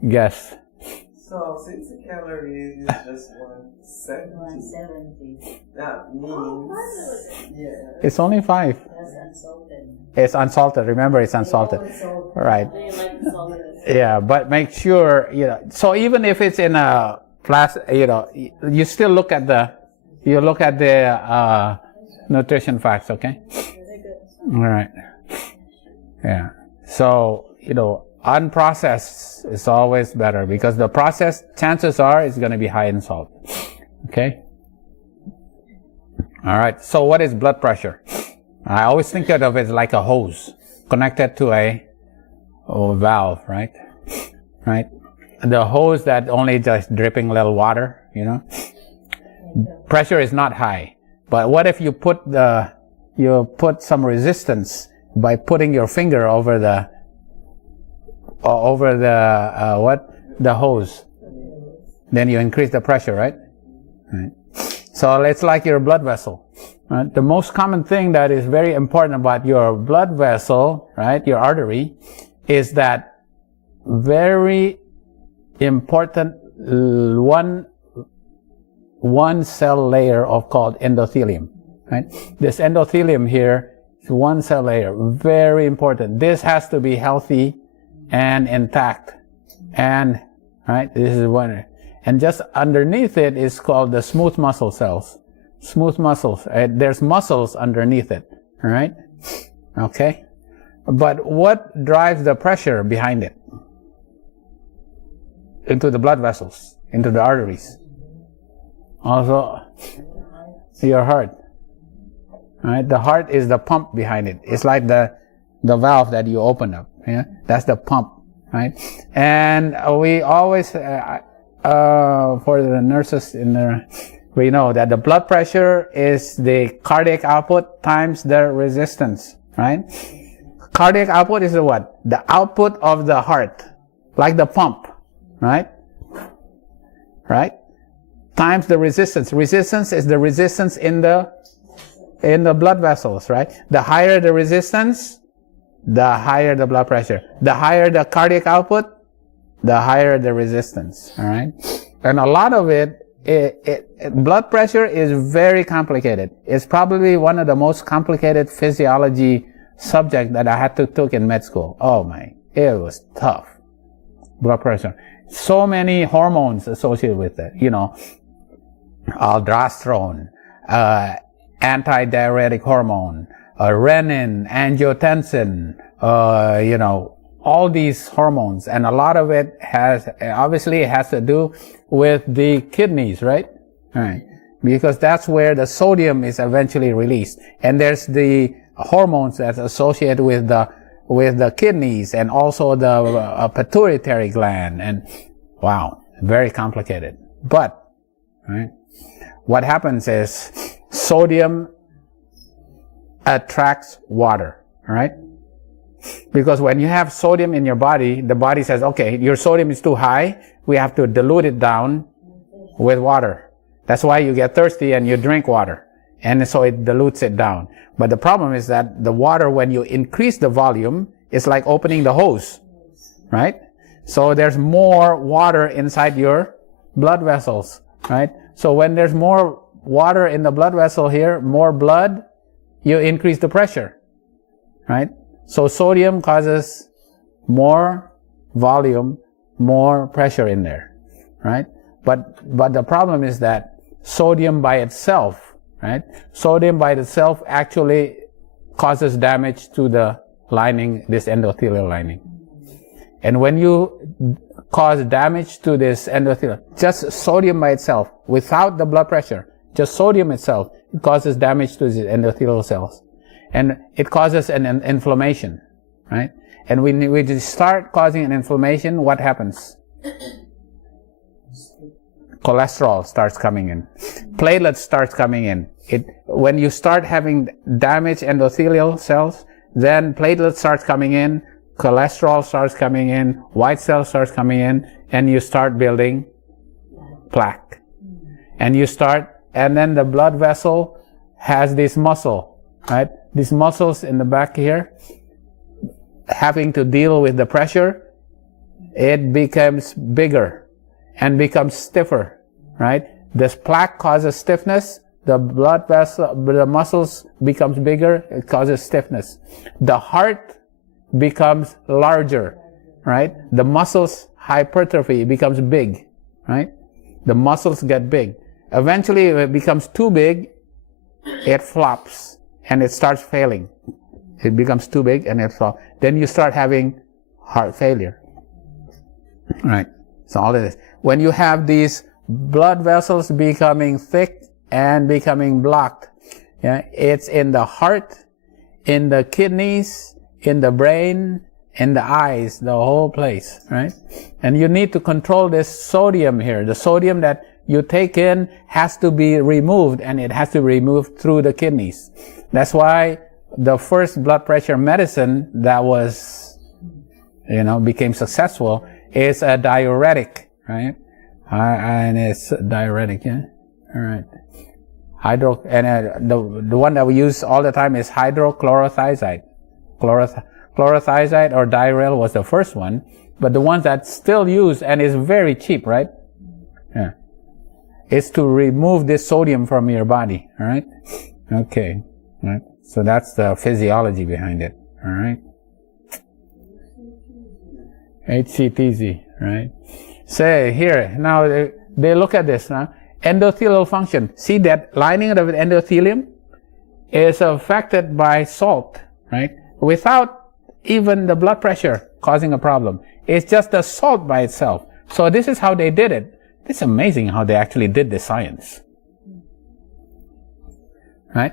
Guess. So since the calorie is just 170, that means It's only 5. That's unsalted. It's unsalted. Remember, it's unsalted. Right. They like the saltiness. Yeah, but make sure, so even if it's in a plastic, you still look at the nutrition facts, okay? All right. Yeah. So, unprocessed is always better because the processed, chances are, is going to be high in salt. Okay? All right. So what is blood pressure? I always think of it as like a hose connected to a valve, right? Right? The hose that only just dripping a little water, Pressure is not high. But what if you put some resistance by putting your finger over the hose? Then you increase the pressure, right? Right. So it's like your blood vessel. Right? The most common thing that is very important about your blood vessel, right, your artery, is that very important one cell layer called endothelium. Right? This endothelium here is one cell layer, very important. This has to be healthy and intact. And right, this is one. And just underneath it is called the smooth muscle cells. Smooth muscles. There's muscles underneath it. All right? Okay? But what drives the pressure behind it? Into the blood vessels, into the arteries. Also, your heart. All right? The heart is the pump behind it. It's like the valve that you open up. Yeah? That's the pump. Right? And we always, for the nurses we know that the blood pressure is the cardiac output times the resistance, right? Cardiac output is what? The output of the heart, like the pump, right? Right? Times the resistance. Resistance is the resistance in the blood vessels, right? The higher the resistance, the higher the blood pressure. The higher the cardiac output, the higher the resistance, all right? And a lot of blood pressure is very complicated. It's probably one of the most complicated physiology subject that I had to take in med school. Oh my, it was tough. Blood pressure. So many hormones associated with it, aldosterone, anti-diuretic hormone, renin, angiotensin, all these hormones, and a lot of it has to do with the kidneys, right? All right, because that's where the sodium is eventually released, and there's the hormones that's associated with the kidneys and also the pituitary gland, and wow, very complicated. But right, what happens is sodium attracts water, right? Because when you have sodium in your body, the body says, okay, your sodium is too high, we have to dilute it down with water. That's why you get thirsty and you drink water. And so it dilutes it down. But the problem is that the water, when you increase the volume, it's like opening the hose, right? So there's more water inside your blood vessels, right? So when there's more water in the blood vessel here, more blood, you increase the pressure, right? So sodium causes more volume, more pressure in there, right? But the problem is that sodium by itself, right? Sodium by itself actually causes damage to the lining, this endothelial lining. And when you cause damage to this endothelium, just sodium by itself, without the blood pressure, just sodium itself, it causes damage to the endothelial cells. And it causes an inflammation, right? And when we just start causing an inflammation, what happens? Cholesterol starts coming in. Platelets starts coming in. When you start having damaged endothelial cells, then platelets starts coming in, cholesterol starts coming in, white cells starts coming in, and you start building plaque. And then the blood vessel has this muscle, right? These muscles in the back here, having to deal with the pressure, it becomes bigger and becomes stiffer, right? This plaque causes stiffness, the blood vessel, the muscles becomes bigger, it causes stiffness. The heart becomes larger, right? The muscles hypertrophy becomes big, right? The muscles get big. Eventually, if it becomes too big, it flops and it starts failing. It becomes too big and it flops. Then you start having heart failure, right? So all it is. When you have these blood vessels becoming thick and becoming blocked, yeah, it's in the heart, in the kidneys, in the brain, in the eyes, the whole place, right? And you need to control this sodium here. The sodium that you take in has to be removed, and it has to be removed through the kidneys. That's why the first blood pressure medicine that was, became successful is a diuretic, right? And it's diuretic, yeah? All right. The one that we use all the time is hydrochlorothiazide. Chlorothiazide or Diurel was the first one, but the one that's still used and is very cheap, right? Yeah. It's to remove this sodium from your body, all right? Okay, all right. So that's the physiology behind it, all right? HCTZ, right? Say here, now they look at this now. Endothelial function. See that lining of the endothelium is affected by salt, right? Without even the blood pressure causing a problem. It's just the salt by itself. So this is how they did it. It's amazing how they actually did the science, right?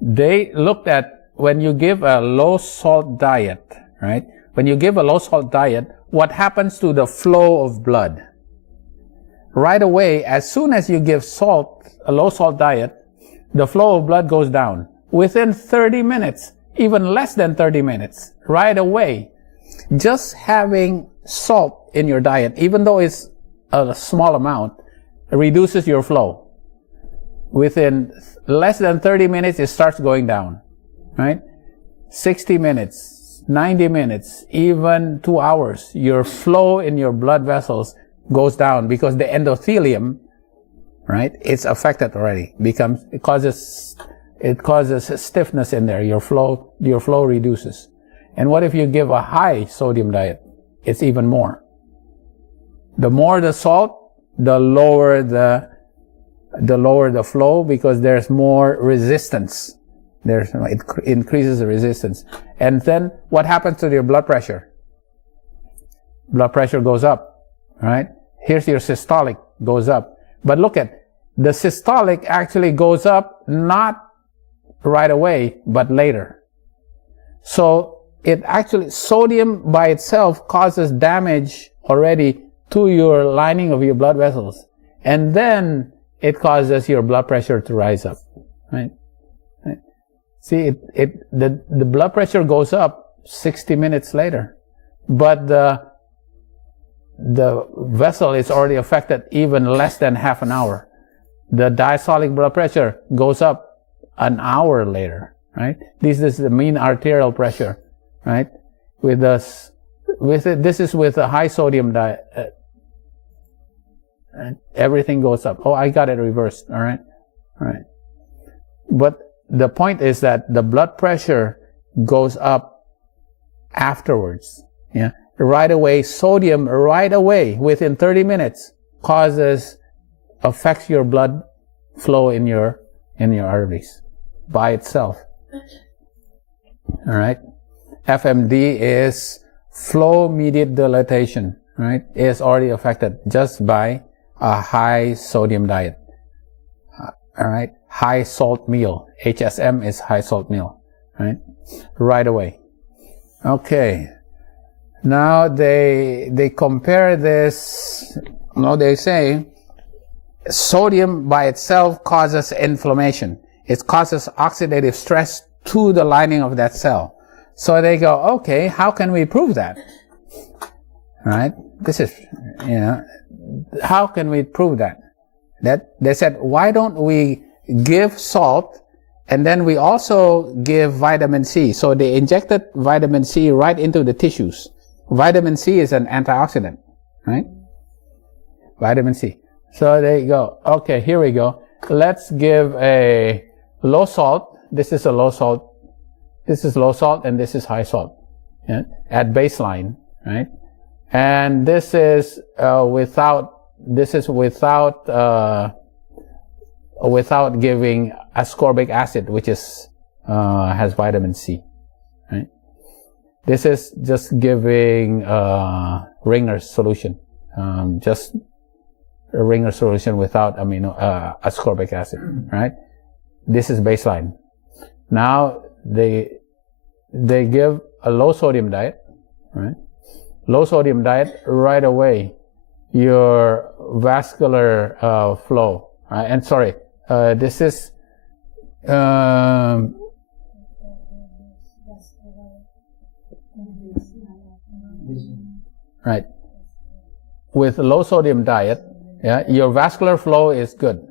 They looked at when you give a low salt diet, right? When you give a low salt diet, what happens to the flow of blood? Right away, as soon as you give a low salt diet, the flow of blood goes down. Within 30 minutes, even less than 30 minutes, right away. Just having salt in your diet, even though it's a small amount, reduces your flow. Within less than 30 minutes, it starts going down, right? 60 minutes, 90 minutes, even 2 hours, your flow in your blood vessels goes down because the endothelium, right, it's affected already. It causes stiffness in there. Your flow reduces. And what if you give a high sodium diet? It's even more. The more the salt, the lower the flow, because there's more resistance It increases the resistance. And then what happens to your blood pressure? Blood pressure goes up, right? Here's your systolic, goes up. But look at, the systolic actually goes up not right away, but later. So it actually, sodium by itself causes damage already to your lining of your blood vessels. And then it causes your blood pressure to rise up, right? See, the blood pressure goes up 60 minutes later, but the vessel is already affected even less than half an hour. The diastolic blood pressure goes up an hour later, right? This is the mean arterial pressure, right? This is with a high sodium diet. And everything goes up. Oh, I got it reversed, all right? All right. But the point is that the blood pressure goes up afterwards, yeah? Right away, sodium right away, within 30 minutes, affects your blood flow in your arteries by itself. All right? FMD is flow-mediated dilatation, right? It is already affected just by a high sodium diet. All right? High salt meal. HSM is high salt meal, right? Right away. Okay. Now they compare this. No, they say sodium by itself causes inflammation. It causes oxidative stress to the lining of that cell. So they go, okay, how can we prove that? Right? This is, how can we prove that? That they said, why don't we give salt and then we also give vitamin C? So they injected vitamin C right into the tissues. Vitamin C is an antioxidant, right? Vitamin C. So they go, okay, here we go. Let's give a low salt. This is a low salt. This is low salt and this is high salt, yeah, at baseline, right? And this is without giving ascorbic acid, which has vitamin C, right? This is just giving Ringer's solution, just a Ringer's solution without ascorbic acid, right? This is baseline. Now they give a low sodium diet, right? Low sodium diet, right away your vascular flow, right? And sorry, this is right. With low sodium diet, yeah, your vascular flow is good,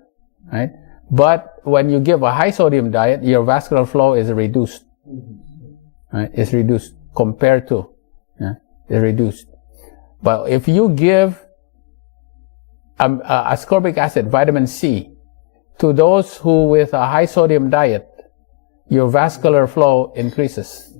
right? But when you give a high sodium diet, your vascular flow is reduced, right? It's reduced compared to, yeah, it's reduced. But if you give ascorbic acid, vitamin C, to those who with a high sodium diet, your vascular flow increases.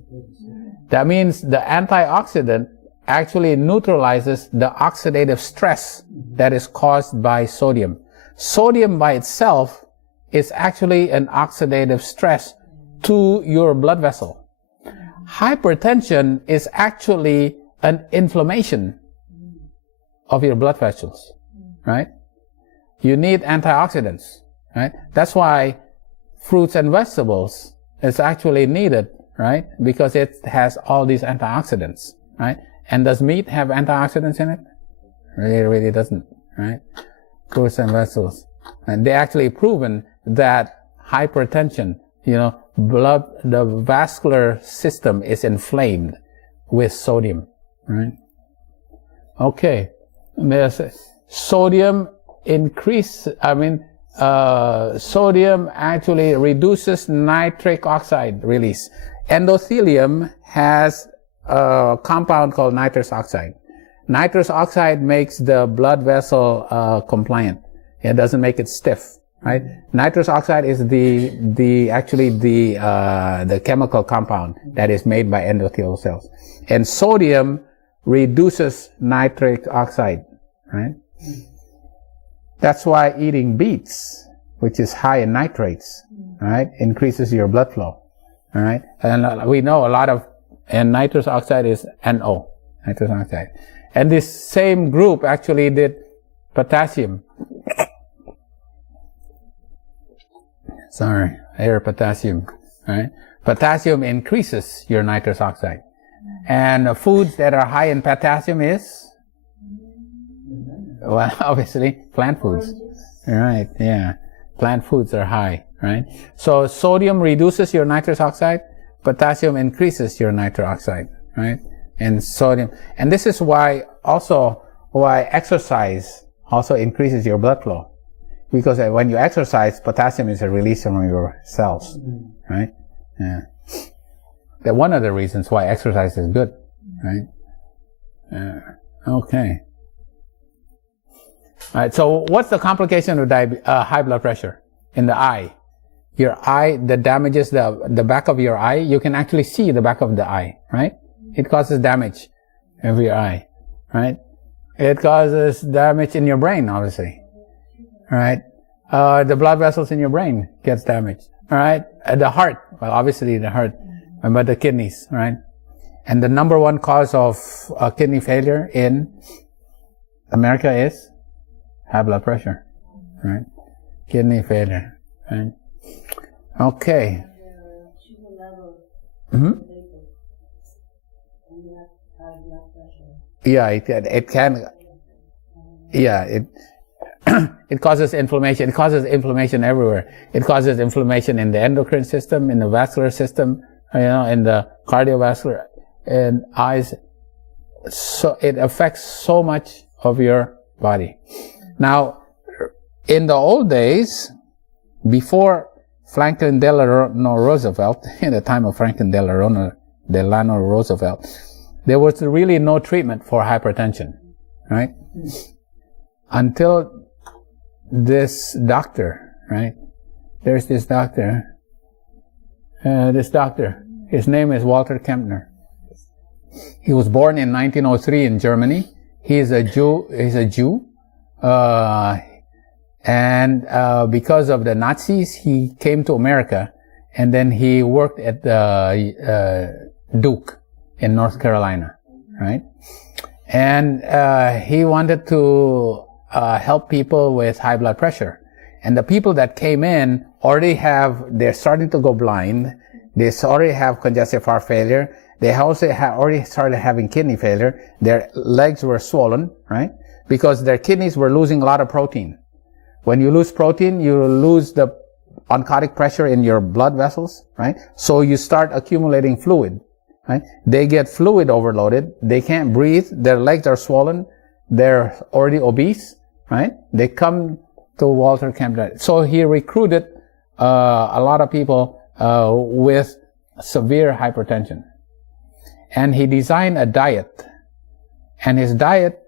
That means the antioxidant actually neutralizes the oxidative stress that is caused by sodium. Sodium by itself is actually an oxidative stress to your blood vessel. Hypertension is actually an inflammation of your blood vessels, right? You need antioxidants, right? That's why fruits and vegetables is actually needed, right? Because it has all these antioxidants, right? And does meat have antioxidants in it? Really doesn't, right? Fruits and vegetables. And they actually proven that hypertension, the vascular system is inflamed with sodium, right? Okay. There's sodium sodium actually reduces nitric oxide release. Endothelium has a compound called nitrous oxide. Nitrous oxide makes the blood vessel compliant. It doesn't make it stiff, right? Nitrous oxide is the chemical compound that is made by endothelial cells. And sodium reduces nitric oxide, right? That's why eating beets, which is high in nitrates, right, increases your blood flow. All right, and we know a lot of, and nitrous oxide is NO, nitrous oxide. And this same group actually did potassium. Sorry, air potassium. Right? Potassium increases your nitrous oxide. And foods that are high in potassium is, well, obviously plant foods. Right, yeah. Plant foods are high, right? So sodium reduces your nitrous oxide, potassium increases your nitrous oxide, right? And sodium, and this is why exercise also increases your blood flow. Because when you exercise, potassium is released from your cells, right? Yeah. That's one of the reasons why exercise is good, right? Okay. All right, so what's the complication of high blood pressure in the eye? Your eye, that damages the back of your eye. You can actually see the back of the eye, right? It causes damage of your eye, right? It causes damage in your brain, obviously, all right? The blood vessels in your brain gets damaged, all right? The heart, well, obviously the heart, but the kidneys, right? And the number one cause of kidney failure in America is high blood pressure, right? Kidney failure, right? Okay. Yeah, it can. Yeah, it causes inflammation. It causes inflammation everywhere. It causes inflammation in the endocrine system, in the vascular system, in the cardiovascular, and eyes. So it affects so much of your body. Now, in the old days, before Franklin Delano Roosevelt, in the time of Franklin Delano Roosevelt, there was really no treatment for hypertension, right? Until this doctor, right? There's this doctor. His name is Walter Kempner. He was born in 1903 in Germany. He's a Jew. And because of the Nazis, he came to America, and then he worked at the Duke in North Carolina, right? And he wanted to help people with high blood pressure. And the people that came in they're starting to go blind. They already have congestive heart failure. They also already started having kidney failure. Their legs were swollen, right? Because their kidneys were losing a lot of protein. When you lose protein, you lose the oncotic pressure in your blood vessels, right? So you start accumulating fluid, right? They get fluid overloaded. They can't breathe. Their legs are swollen. They're already obese, right? They come to Walter Kempner. So he recruited a lot of people with severe hypertension. And he designed a diet. And his diet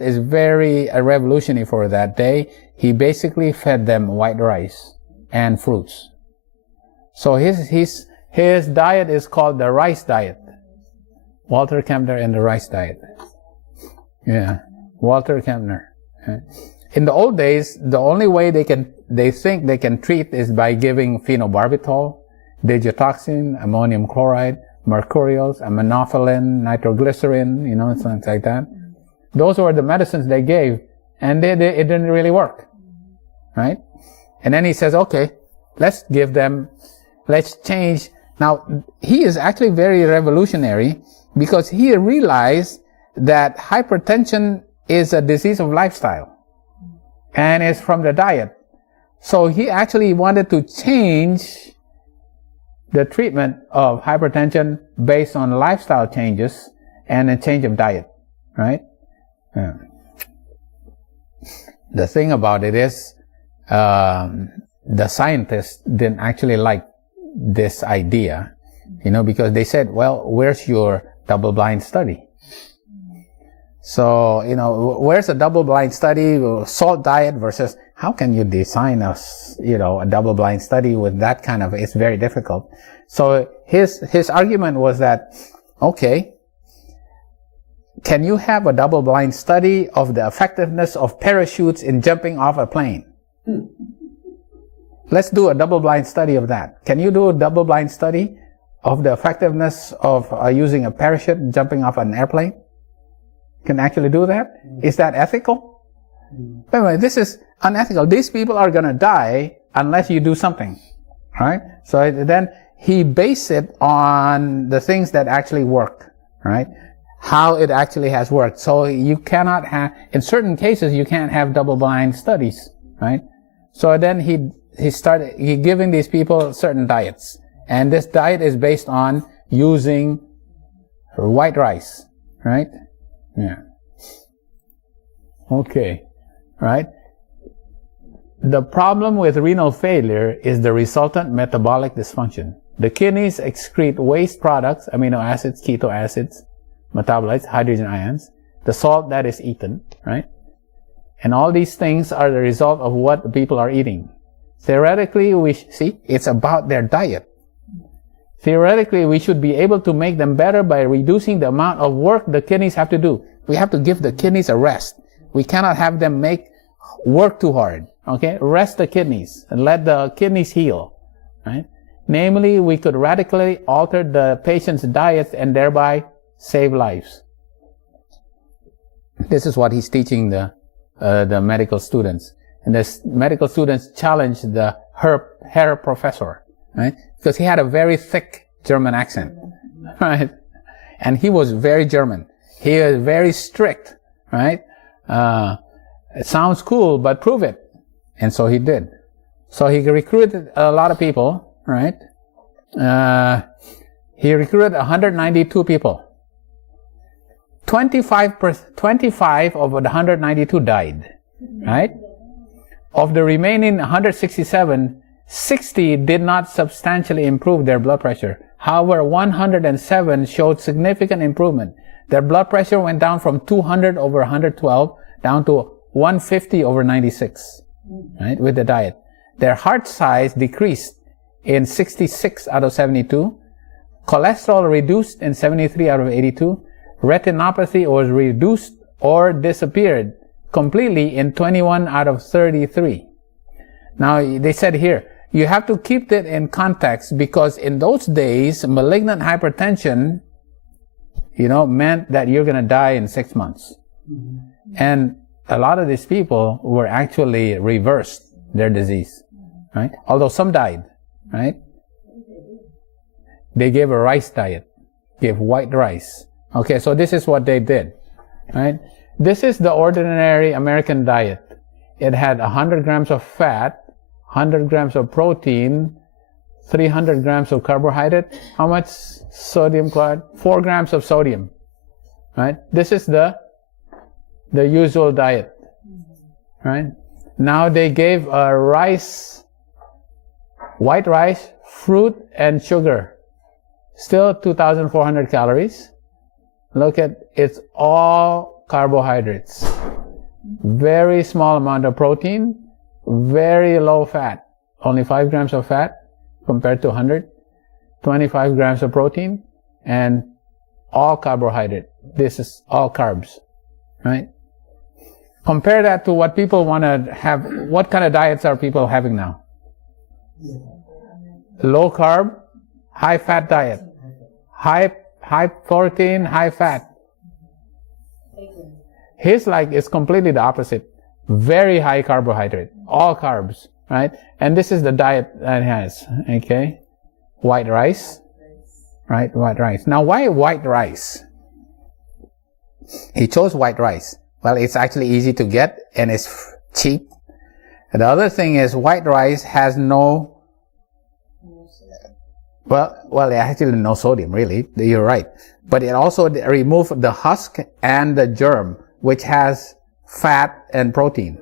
is very revolutionary for that day. He basically fed them white rice and fruits. So his diet is called the rice diet. Walter Kempner and the rice diet. Yeah, Walter Kempner. In the old days, the only way they think they can treat is by giving phenobarbital, digitoxin, ammonium chloride, mercurials, aminophylline, nitroglycerin, things like that. Those were the medicines they gave, and it didn't really work, right? And then he says, okay, let's change. Now, he is actually very revolutionary because he realized that hypertension is a disease of lifestyle and it's from the diet. So he actually wanted to change the treatment of hypertension based on lifestyle changes and a change of diet, right? Yeah. The thing about it is, the scientists didn't actually like this idea, because they said, well, where's your double-blind study? So, where's a double-blind study, salt diet versus, how can you design a double-blind study with that kind of, it's very difficult. So his argument was that, okay, can you have a double-blind study of the effectiveness of parachutes in jumping off a plane? Let's do a double-blind study of that. Can you do a double-blind study of the effectiveness of using a parachute and jumping off an airplane? Can actually do that? Is that ethical? Wait a minute, this is unethical. These people are going to die unless you do something, right? So then he based it on the things that actually work, right? How it actually has worked. So you cannot have, in certain cases, you can't have double-blind studies, right? So then he started giving these people certain diets. And this diet is based on using white rice, right? Yeah. Okay. Right? The problem with renal failure is the resultant metabolic dysfunction. The kidneys excrete waste products, amino acids, keto acids, metabolites, hydrogen ions, the salt that is eaten, right? And all these things are the result of what the people are eating. Theoretically, it's about their diet. Theoretically, we should be able to make them better by reducing the amount of work the kidneys have to do. We have to give the kidneys a rest. We cannot have them work too hard. Okay? Rest the kidneys and let the kidneys heal. Right? Namely, we could radically alter the patient's diet and thereby save lives. This is what he's teaching the medical students. And the medical students challenged the Herr professor, right? Because he had a very thick German accent, right? And he was very German. He was very strict, right? It sounds cool, but prove it. And so he did. So he recruited a lot of people, right? He recruited 192 people. 25 of the 192 died, right? Of the remaining 167, 60 did not substantially improve their blood pressure. However, 107 showed significant improvement. Their blood pressure went down from 200 over 112 down to 150 over 96, right, with the diet. Their heart size decreased in 66 out of 72. Cholesterol reduced in 73 out of 82. Retinopathy was reduced or disappeared completely in 21 out of 33. Now, they said here, you have to keep it in context because in those days, malignant hypertension, meant that you're going to die in 6 months. And a lot of these people were actually reversed their disease, right? Although some died, right? They gave a rice diet, gave white rice. Okay, so this is what they did, right? This is the ordinary American diet. It had 100 grams of fat, 100 grams of protein, 300 grams of carbohydrate. How much sodium chloride? 4 grams of sodium, right? This is the usual diet, right? Now they gave white rice, fruit, and sugar. Still 2,400 calories. Look at, it's all carbohydrates. Very small amount of protein, very low fat. Only 5 grams of fat compared to 100. 25 grams of protein and all carbohydrate. This is all carbs, right? Compare that to what people want to have. What kind of diets are people having now? Low carb, high fat diet. High protein, high fat. His is completely the opposite. Very high carbohydrate, all carbs, right? And this is the diet that he has, okay? White rice, right? White rice. Now, why white rice? He chose white rice. Well, it's actually easy to get and it's cheap. The other thing is white rice has actually no sodium, really. You're right. But it also removes the husk and the germ, which has fat and protein,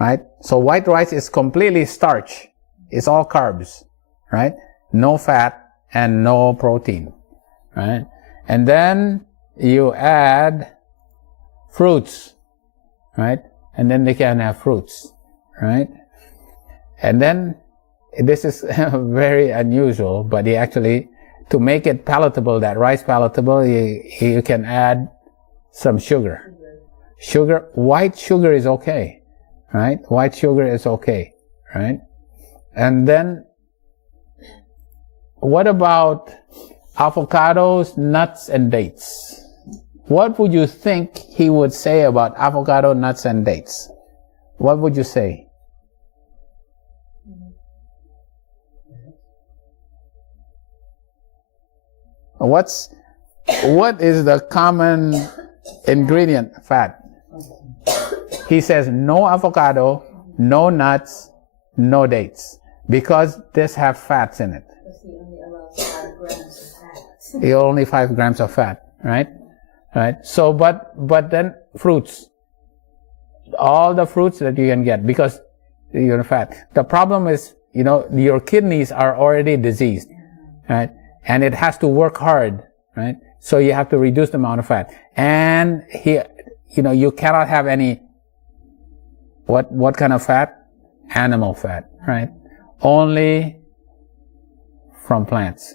right? So white rice is completely starch. It's all carbs, right? No fat and no protein, right? And then you add fruits, right? And then they can have fruits, right? And then this is very unusual, but he actually, to make it palatable, that rice palatable, you can add some sugar. White sugar is okay, right? White sugar is okay, right? And then, what about avocados, nuts, and dates? What would you think he would say about avocado, nuts, and dates? What would you say? What is the common ingredient? Fat. He says no avocado, no nuts, no dates, because this have fats in it. He only allows 5 grams of fat. Only 5 grams of fat, right? Right. So, but then fruits, all the fruits that you can get, because you're fat. The problem is, your kidneys are already diseased, right? And it has to work hard, right? So you have to reduce the amount of fat. And you cannot have any, what kind of fat? Animal fat, right? Only from plants,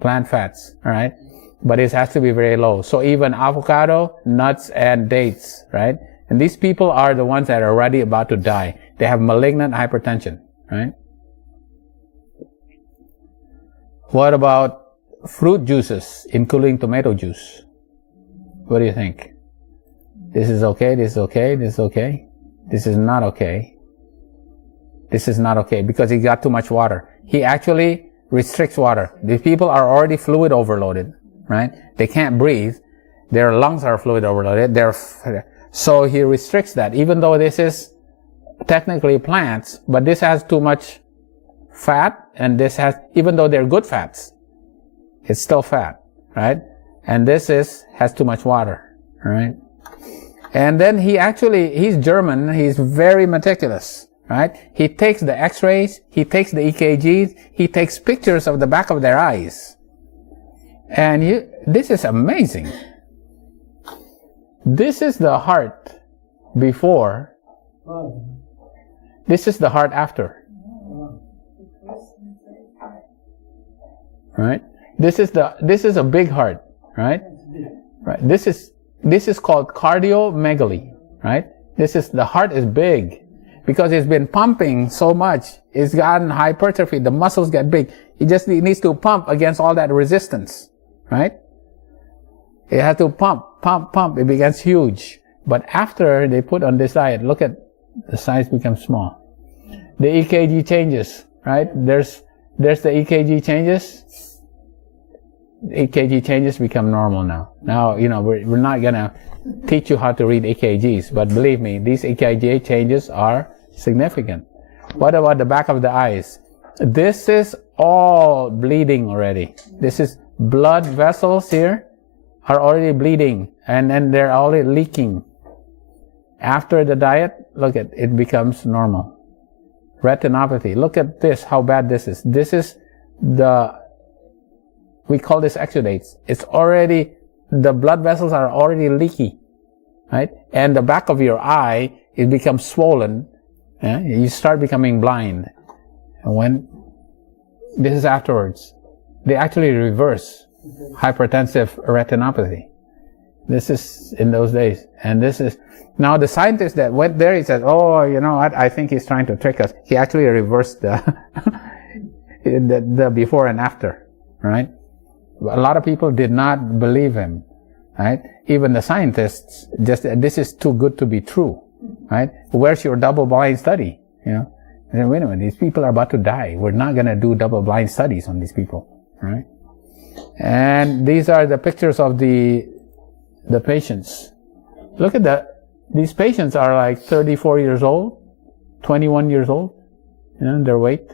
plant fats, all right? But it has to be very low. So even avocado, nuts, and dates, right? And these people are the ones that are already about to die. They have malignant hypertension, right? What about fruit juices, including tomato juice? What do you think? This is okay, this is okay, this is okay. This is not okay. This is not okay because he got too much water. He actually restricts water. These people are already fluid overloaded, right? They can't breathe. Their lungs are fluid overloaded. So he restricts that, even though this is technically plants, but this has too much fat, and this has, even though they're good fats, it's still fat, right? And this has too much water, right? And then he's German, he's very meticulous, right? He takes the x-rays, he takes the EKGs, he takes pictures of the back of their eyes. And this is amazing. This is the heart before. This is the heart after. Right? This is a big heart, right? Right. This is called cardiomegaly, right? The heart is big because it's been pumping so much. It's gotten hypertrophy. The muscles get big. It needs to pump against all that resistance, right? It has to pump. It becomes huge. But after they put on this diet, look at the size becomes small. The EKG changes, right? There's the EKG changes. EKG changes become normal now. Now, we're not gonna teach you how to read EKGs, but believe me, these EKG changes are significant. What about the back of the eyes? This is all bleeding already. This is blood vessels here are already bleeding, and then they're already leaking. After the diet, look at it becomes normal. Retinopathy. Look at this, how bad this is. This is we call this exudates. The blood vessels are already leaky, right? And the back of your eye, it becomes swollen. Yeah? You start becoming blind. And this is afterwards. They actually reverse hypertensive retinopathy. This is in those days. And this is, now the scientist that went there, he said, oh, you know what, I think he's trying to trick us. He actually reversed the before and after, right? A lot of people did not believe him, right? Even the scientists, this is too good to be true, right? Where's your double-blind study, And then, wait a minute, these people are about to die. We're not going to do double-blind studies on these people, right? And these are the pictures of the patients. Look at these patients are like 34 years old, 21 years old. Their weight,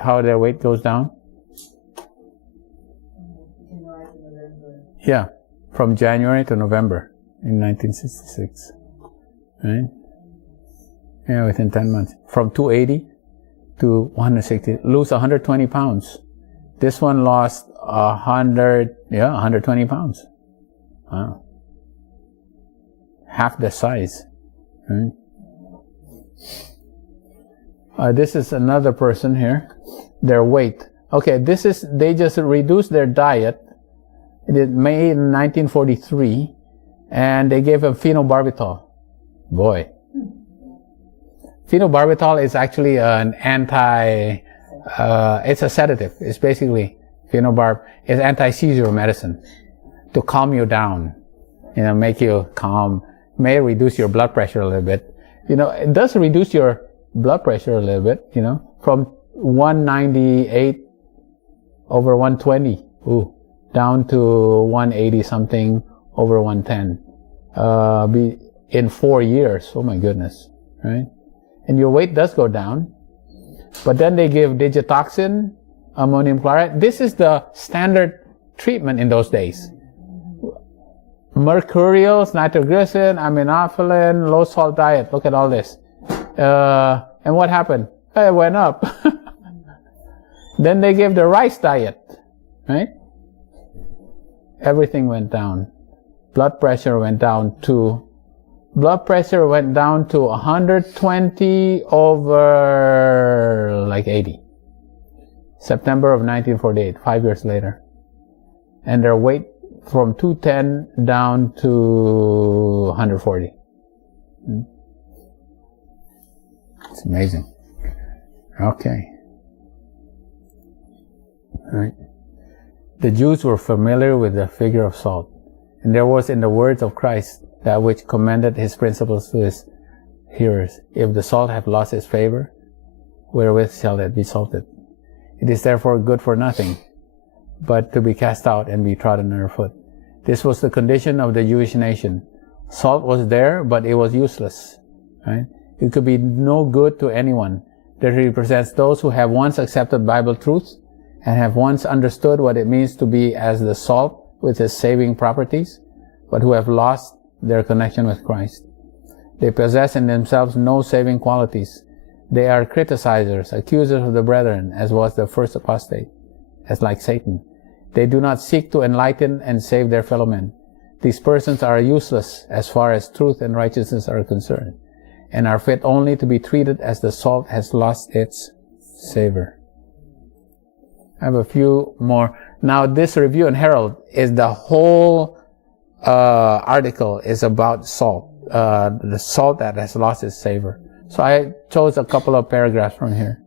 how their weight goes down. Yeah, from January to November in 1966, right? Yeah, within 10 months. From 280 to 160, lose 120 pounds. This one lost 120 pounds. Wow. Half the size, right? This is another person here. Their weight. Okay, they just reduced their diet. It is May 1943, and they gave him phenobarbital. Boy. Phenobarbital is actually an it's a sedative. It's basically, phenobarb is anti-seizure medicine to calm you down, make you calm, may reduce your blood pressure a little bit. It does reduce your blood pressure a little bit, from 198 over 120, down to 180 something over 110, in 4 years. Oh my goodness, right? And your weight does go down. But then they give digitoxin, ammonium chloride. This is the standard treatment in those days. Mercurials, nitroglycerin, aminophylline, low salt diet. Look at all this. And what happened? It went up. Then they give the rice diet, right? Everything went down. Blood pressure went down to 120 over 80. September of 1948, 5 years later. And their weight from 210 down to 140. It's amazing. Okay. All right. The Jews were familiar with the figure of salt. And there was in the words of Christ that which commended his principles to his hearers. If the salt have lost its favor, wherewith shall it be salted? It is therefore good for nothing, but to be cast out and be trodden underfoot. This was the condition of the Jewish nation. Salt was there, but it was useless. Right? It could be no good to anyone. That represents those who have once accepted Bible truth and have once understood what it means to be as the salt with its saving properties, but who have lost their connection with Christ. They possess in themselves no saving qualities. They are criticizers, accusers of the brethren, as was the first apostate, as like Satan. They do not seek to enlighten and save their fellow men. These persons are useless as far as truth and righteousness are concerned, and are fit only to be treated as the salt has lost its savor. I have a few more. Now, this review in Herald is the whole article is about salt, the salt that has lost its savor. So I chose a couple of paragraphs from here.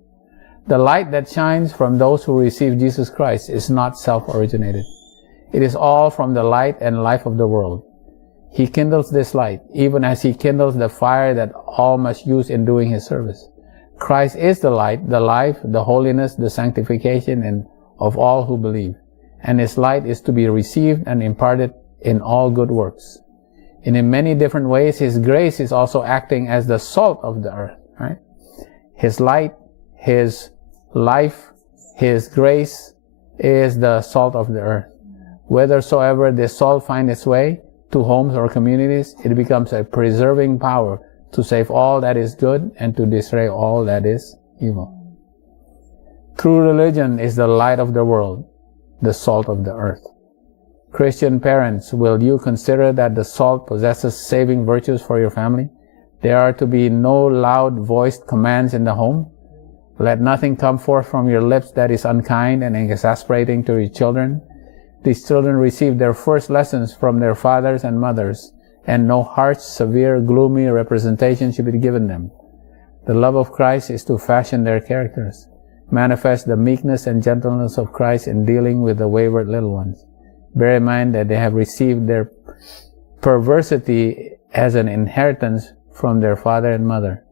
The light that shines from those who receive Jesus Christ is not self-originated. It is all from the light and life of the world. He kindles this light, even as he kindles the fire that all must use in doing his service. Christ is the light, the life, the holiness, the sanctification and of all who believe. And his light is to be received and imparted in all good works. And in many different ways, his grace is also acting as the salt of the earth, right? His light, his life, his grace is the salt of the earth. Whithersoever this salt finds its way to homes or communities, it becomes a preserving power to save all that is good and to destroy all that is evil. True religion is the light of the world, the salt of the earth. Christian parents, will you consider that the salt possesses saving virtues for your family? There are to be no loud-voiced commands in the home. Let nothing come forth from your lips that is unkind and exasperating to your children. These children receive their first lessons from their fathers and mothers, and no harsh, severe, gloomy representation should be given them. The love of Christ is to fashion their characters, manifest the meekness and gentleness of Christ in dealing with the wayward little ones. Bear in mind that they have received their perversity as an inheritance from their father and mother,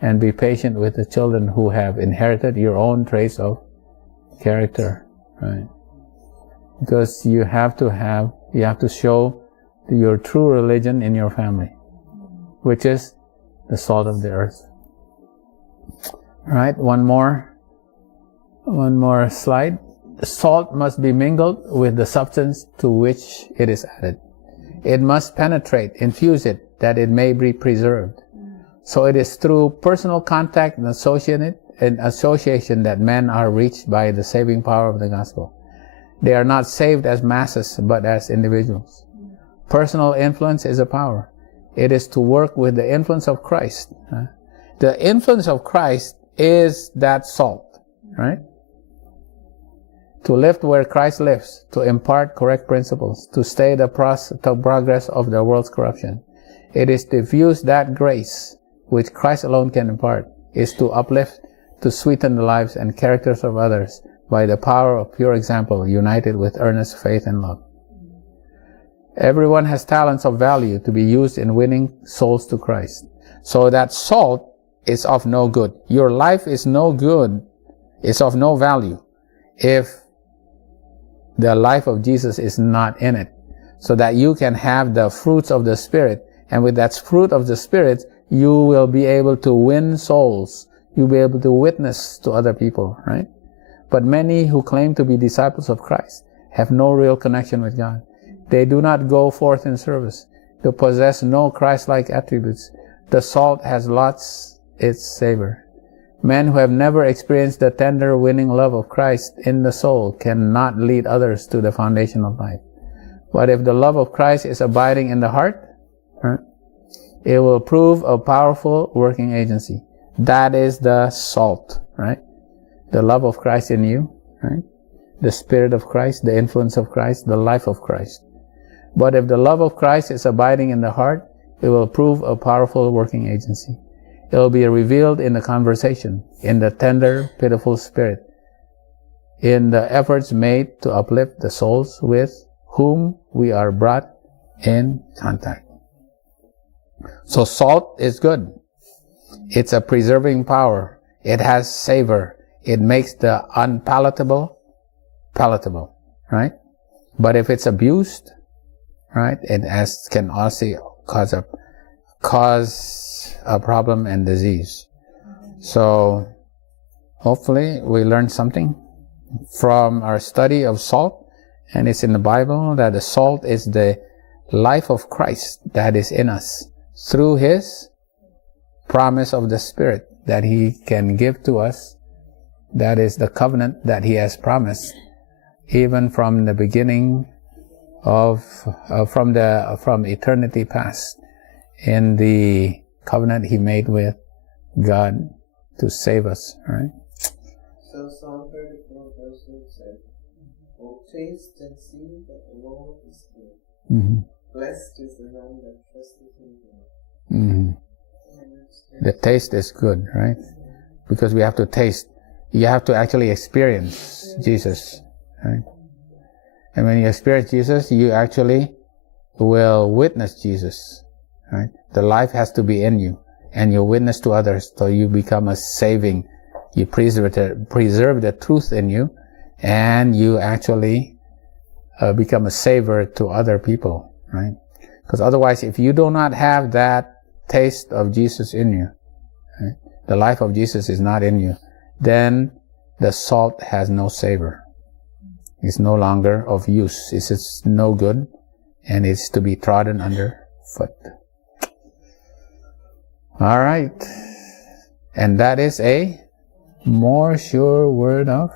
and be patient with the children who have inherited your own traits of character, right? Because you have to show your true religion in your family, which is the salt of the earth. All right, one more slide. Salt must be mingled with the substance to which it is added. It must penetrate, infuse it, that it may be preserved. So it is through personal contact and association that men are reached by the saving power of the gospel. They are not saved as masses, but as individuals. Personal influence is a power. It is to work with the influence of Christ. The influence of Christ is that salt, right? To lift where Christ lives, to impart correct principles, to stay the progress of the world's corruption. It is to diffuse that grace which Christ alone can impart, is to uplift, to sweeten the lives and characters of others by the power of pure example, united with earnest faith and love. Everyone has talents of value to be used in winning souls to Christ. So that salt is of no good. Your life is no good. It's of no value if the life of Jesus is not in it. So that you can have the fruits of the Spirit. And with that fruit of the Spirit, you will be able to win souls. You'll be able to witness to other people, right? But many who claim to be disciples of Christ have no real connection with God. They do not go forth in service. They possess no Christ-like attributes. The salt has lost its savor. Men who have never experienced the tender, winning love of Christ in the soul cannot lead others to the foundation of life. But if the love of Christ is abiding in the heart, right, it will prove a powerful working agency. That is the salt, right? The love of Christ in you, right? The Spirit of Christ, the influence of Christ, the life of Christ. But if the love of Christ is abiding in the heart, it will prove a powerful working agency. It will be revealed in the conversation, in the tender, pitiful spirit, in the efforts made to uplift the souls with whom we are brought in contact. So salt is good. It's a preserving power. It has savor. It makes the unpalatable palatable, right? But if it's abused, right, it can also cause a problem and disease. So hopefully we learned something from our study of salt, and it's in the Bible that the salt is the life of Christ that is in us through His promise of the Spirit that He can give to us. That is the covenant that He has promised even from the beginning of from eternity past, in the covenant He made with God to save us, right? So Psalm 34 verse 8 says, "Oh, taste and see that the Lord is good. Mm-hmm. Blessed is the man that trusteth in Him." Mm-hmm. The taste is good, right? Because we have to taste. You have to actually experience Jesus, right? And when you experience Jesus, you actually will witness Jesus, right? The life has to be in you, and you witness to others, so you become a saving. You preserve the truth in you, and you actually become a savor to other people, right? Because otherwise, if you do not have that taste of Jesus in you, right? The life of Jesus is not in you, then the salt has no savor. It's no longer of use. It's no good, and it's to be trodden underfoot. All right. And that is a more sure word of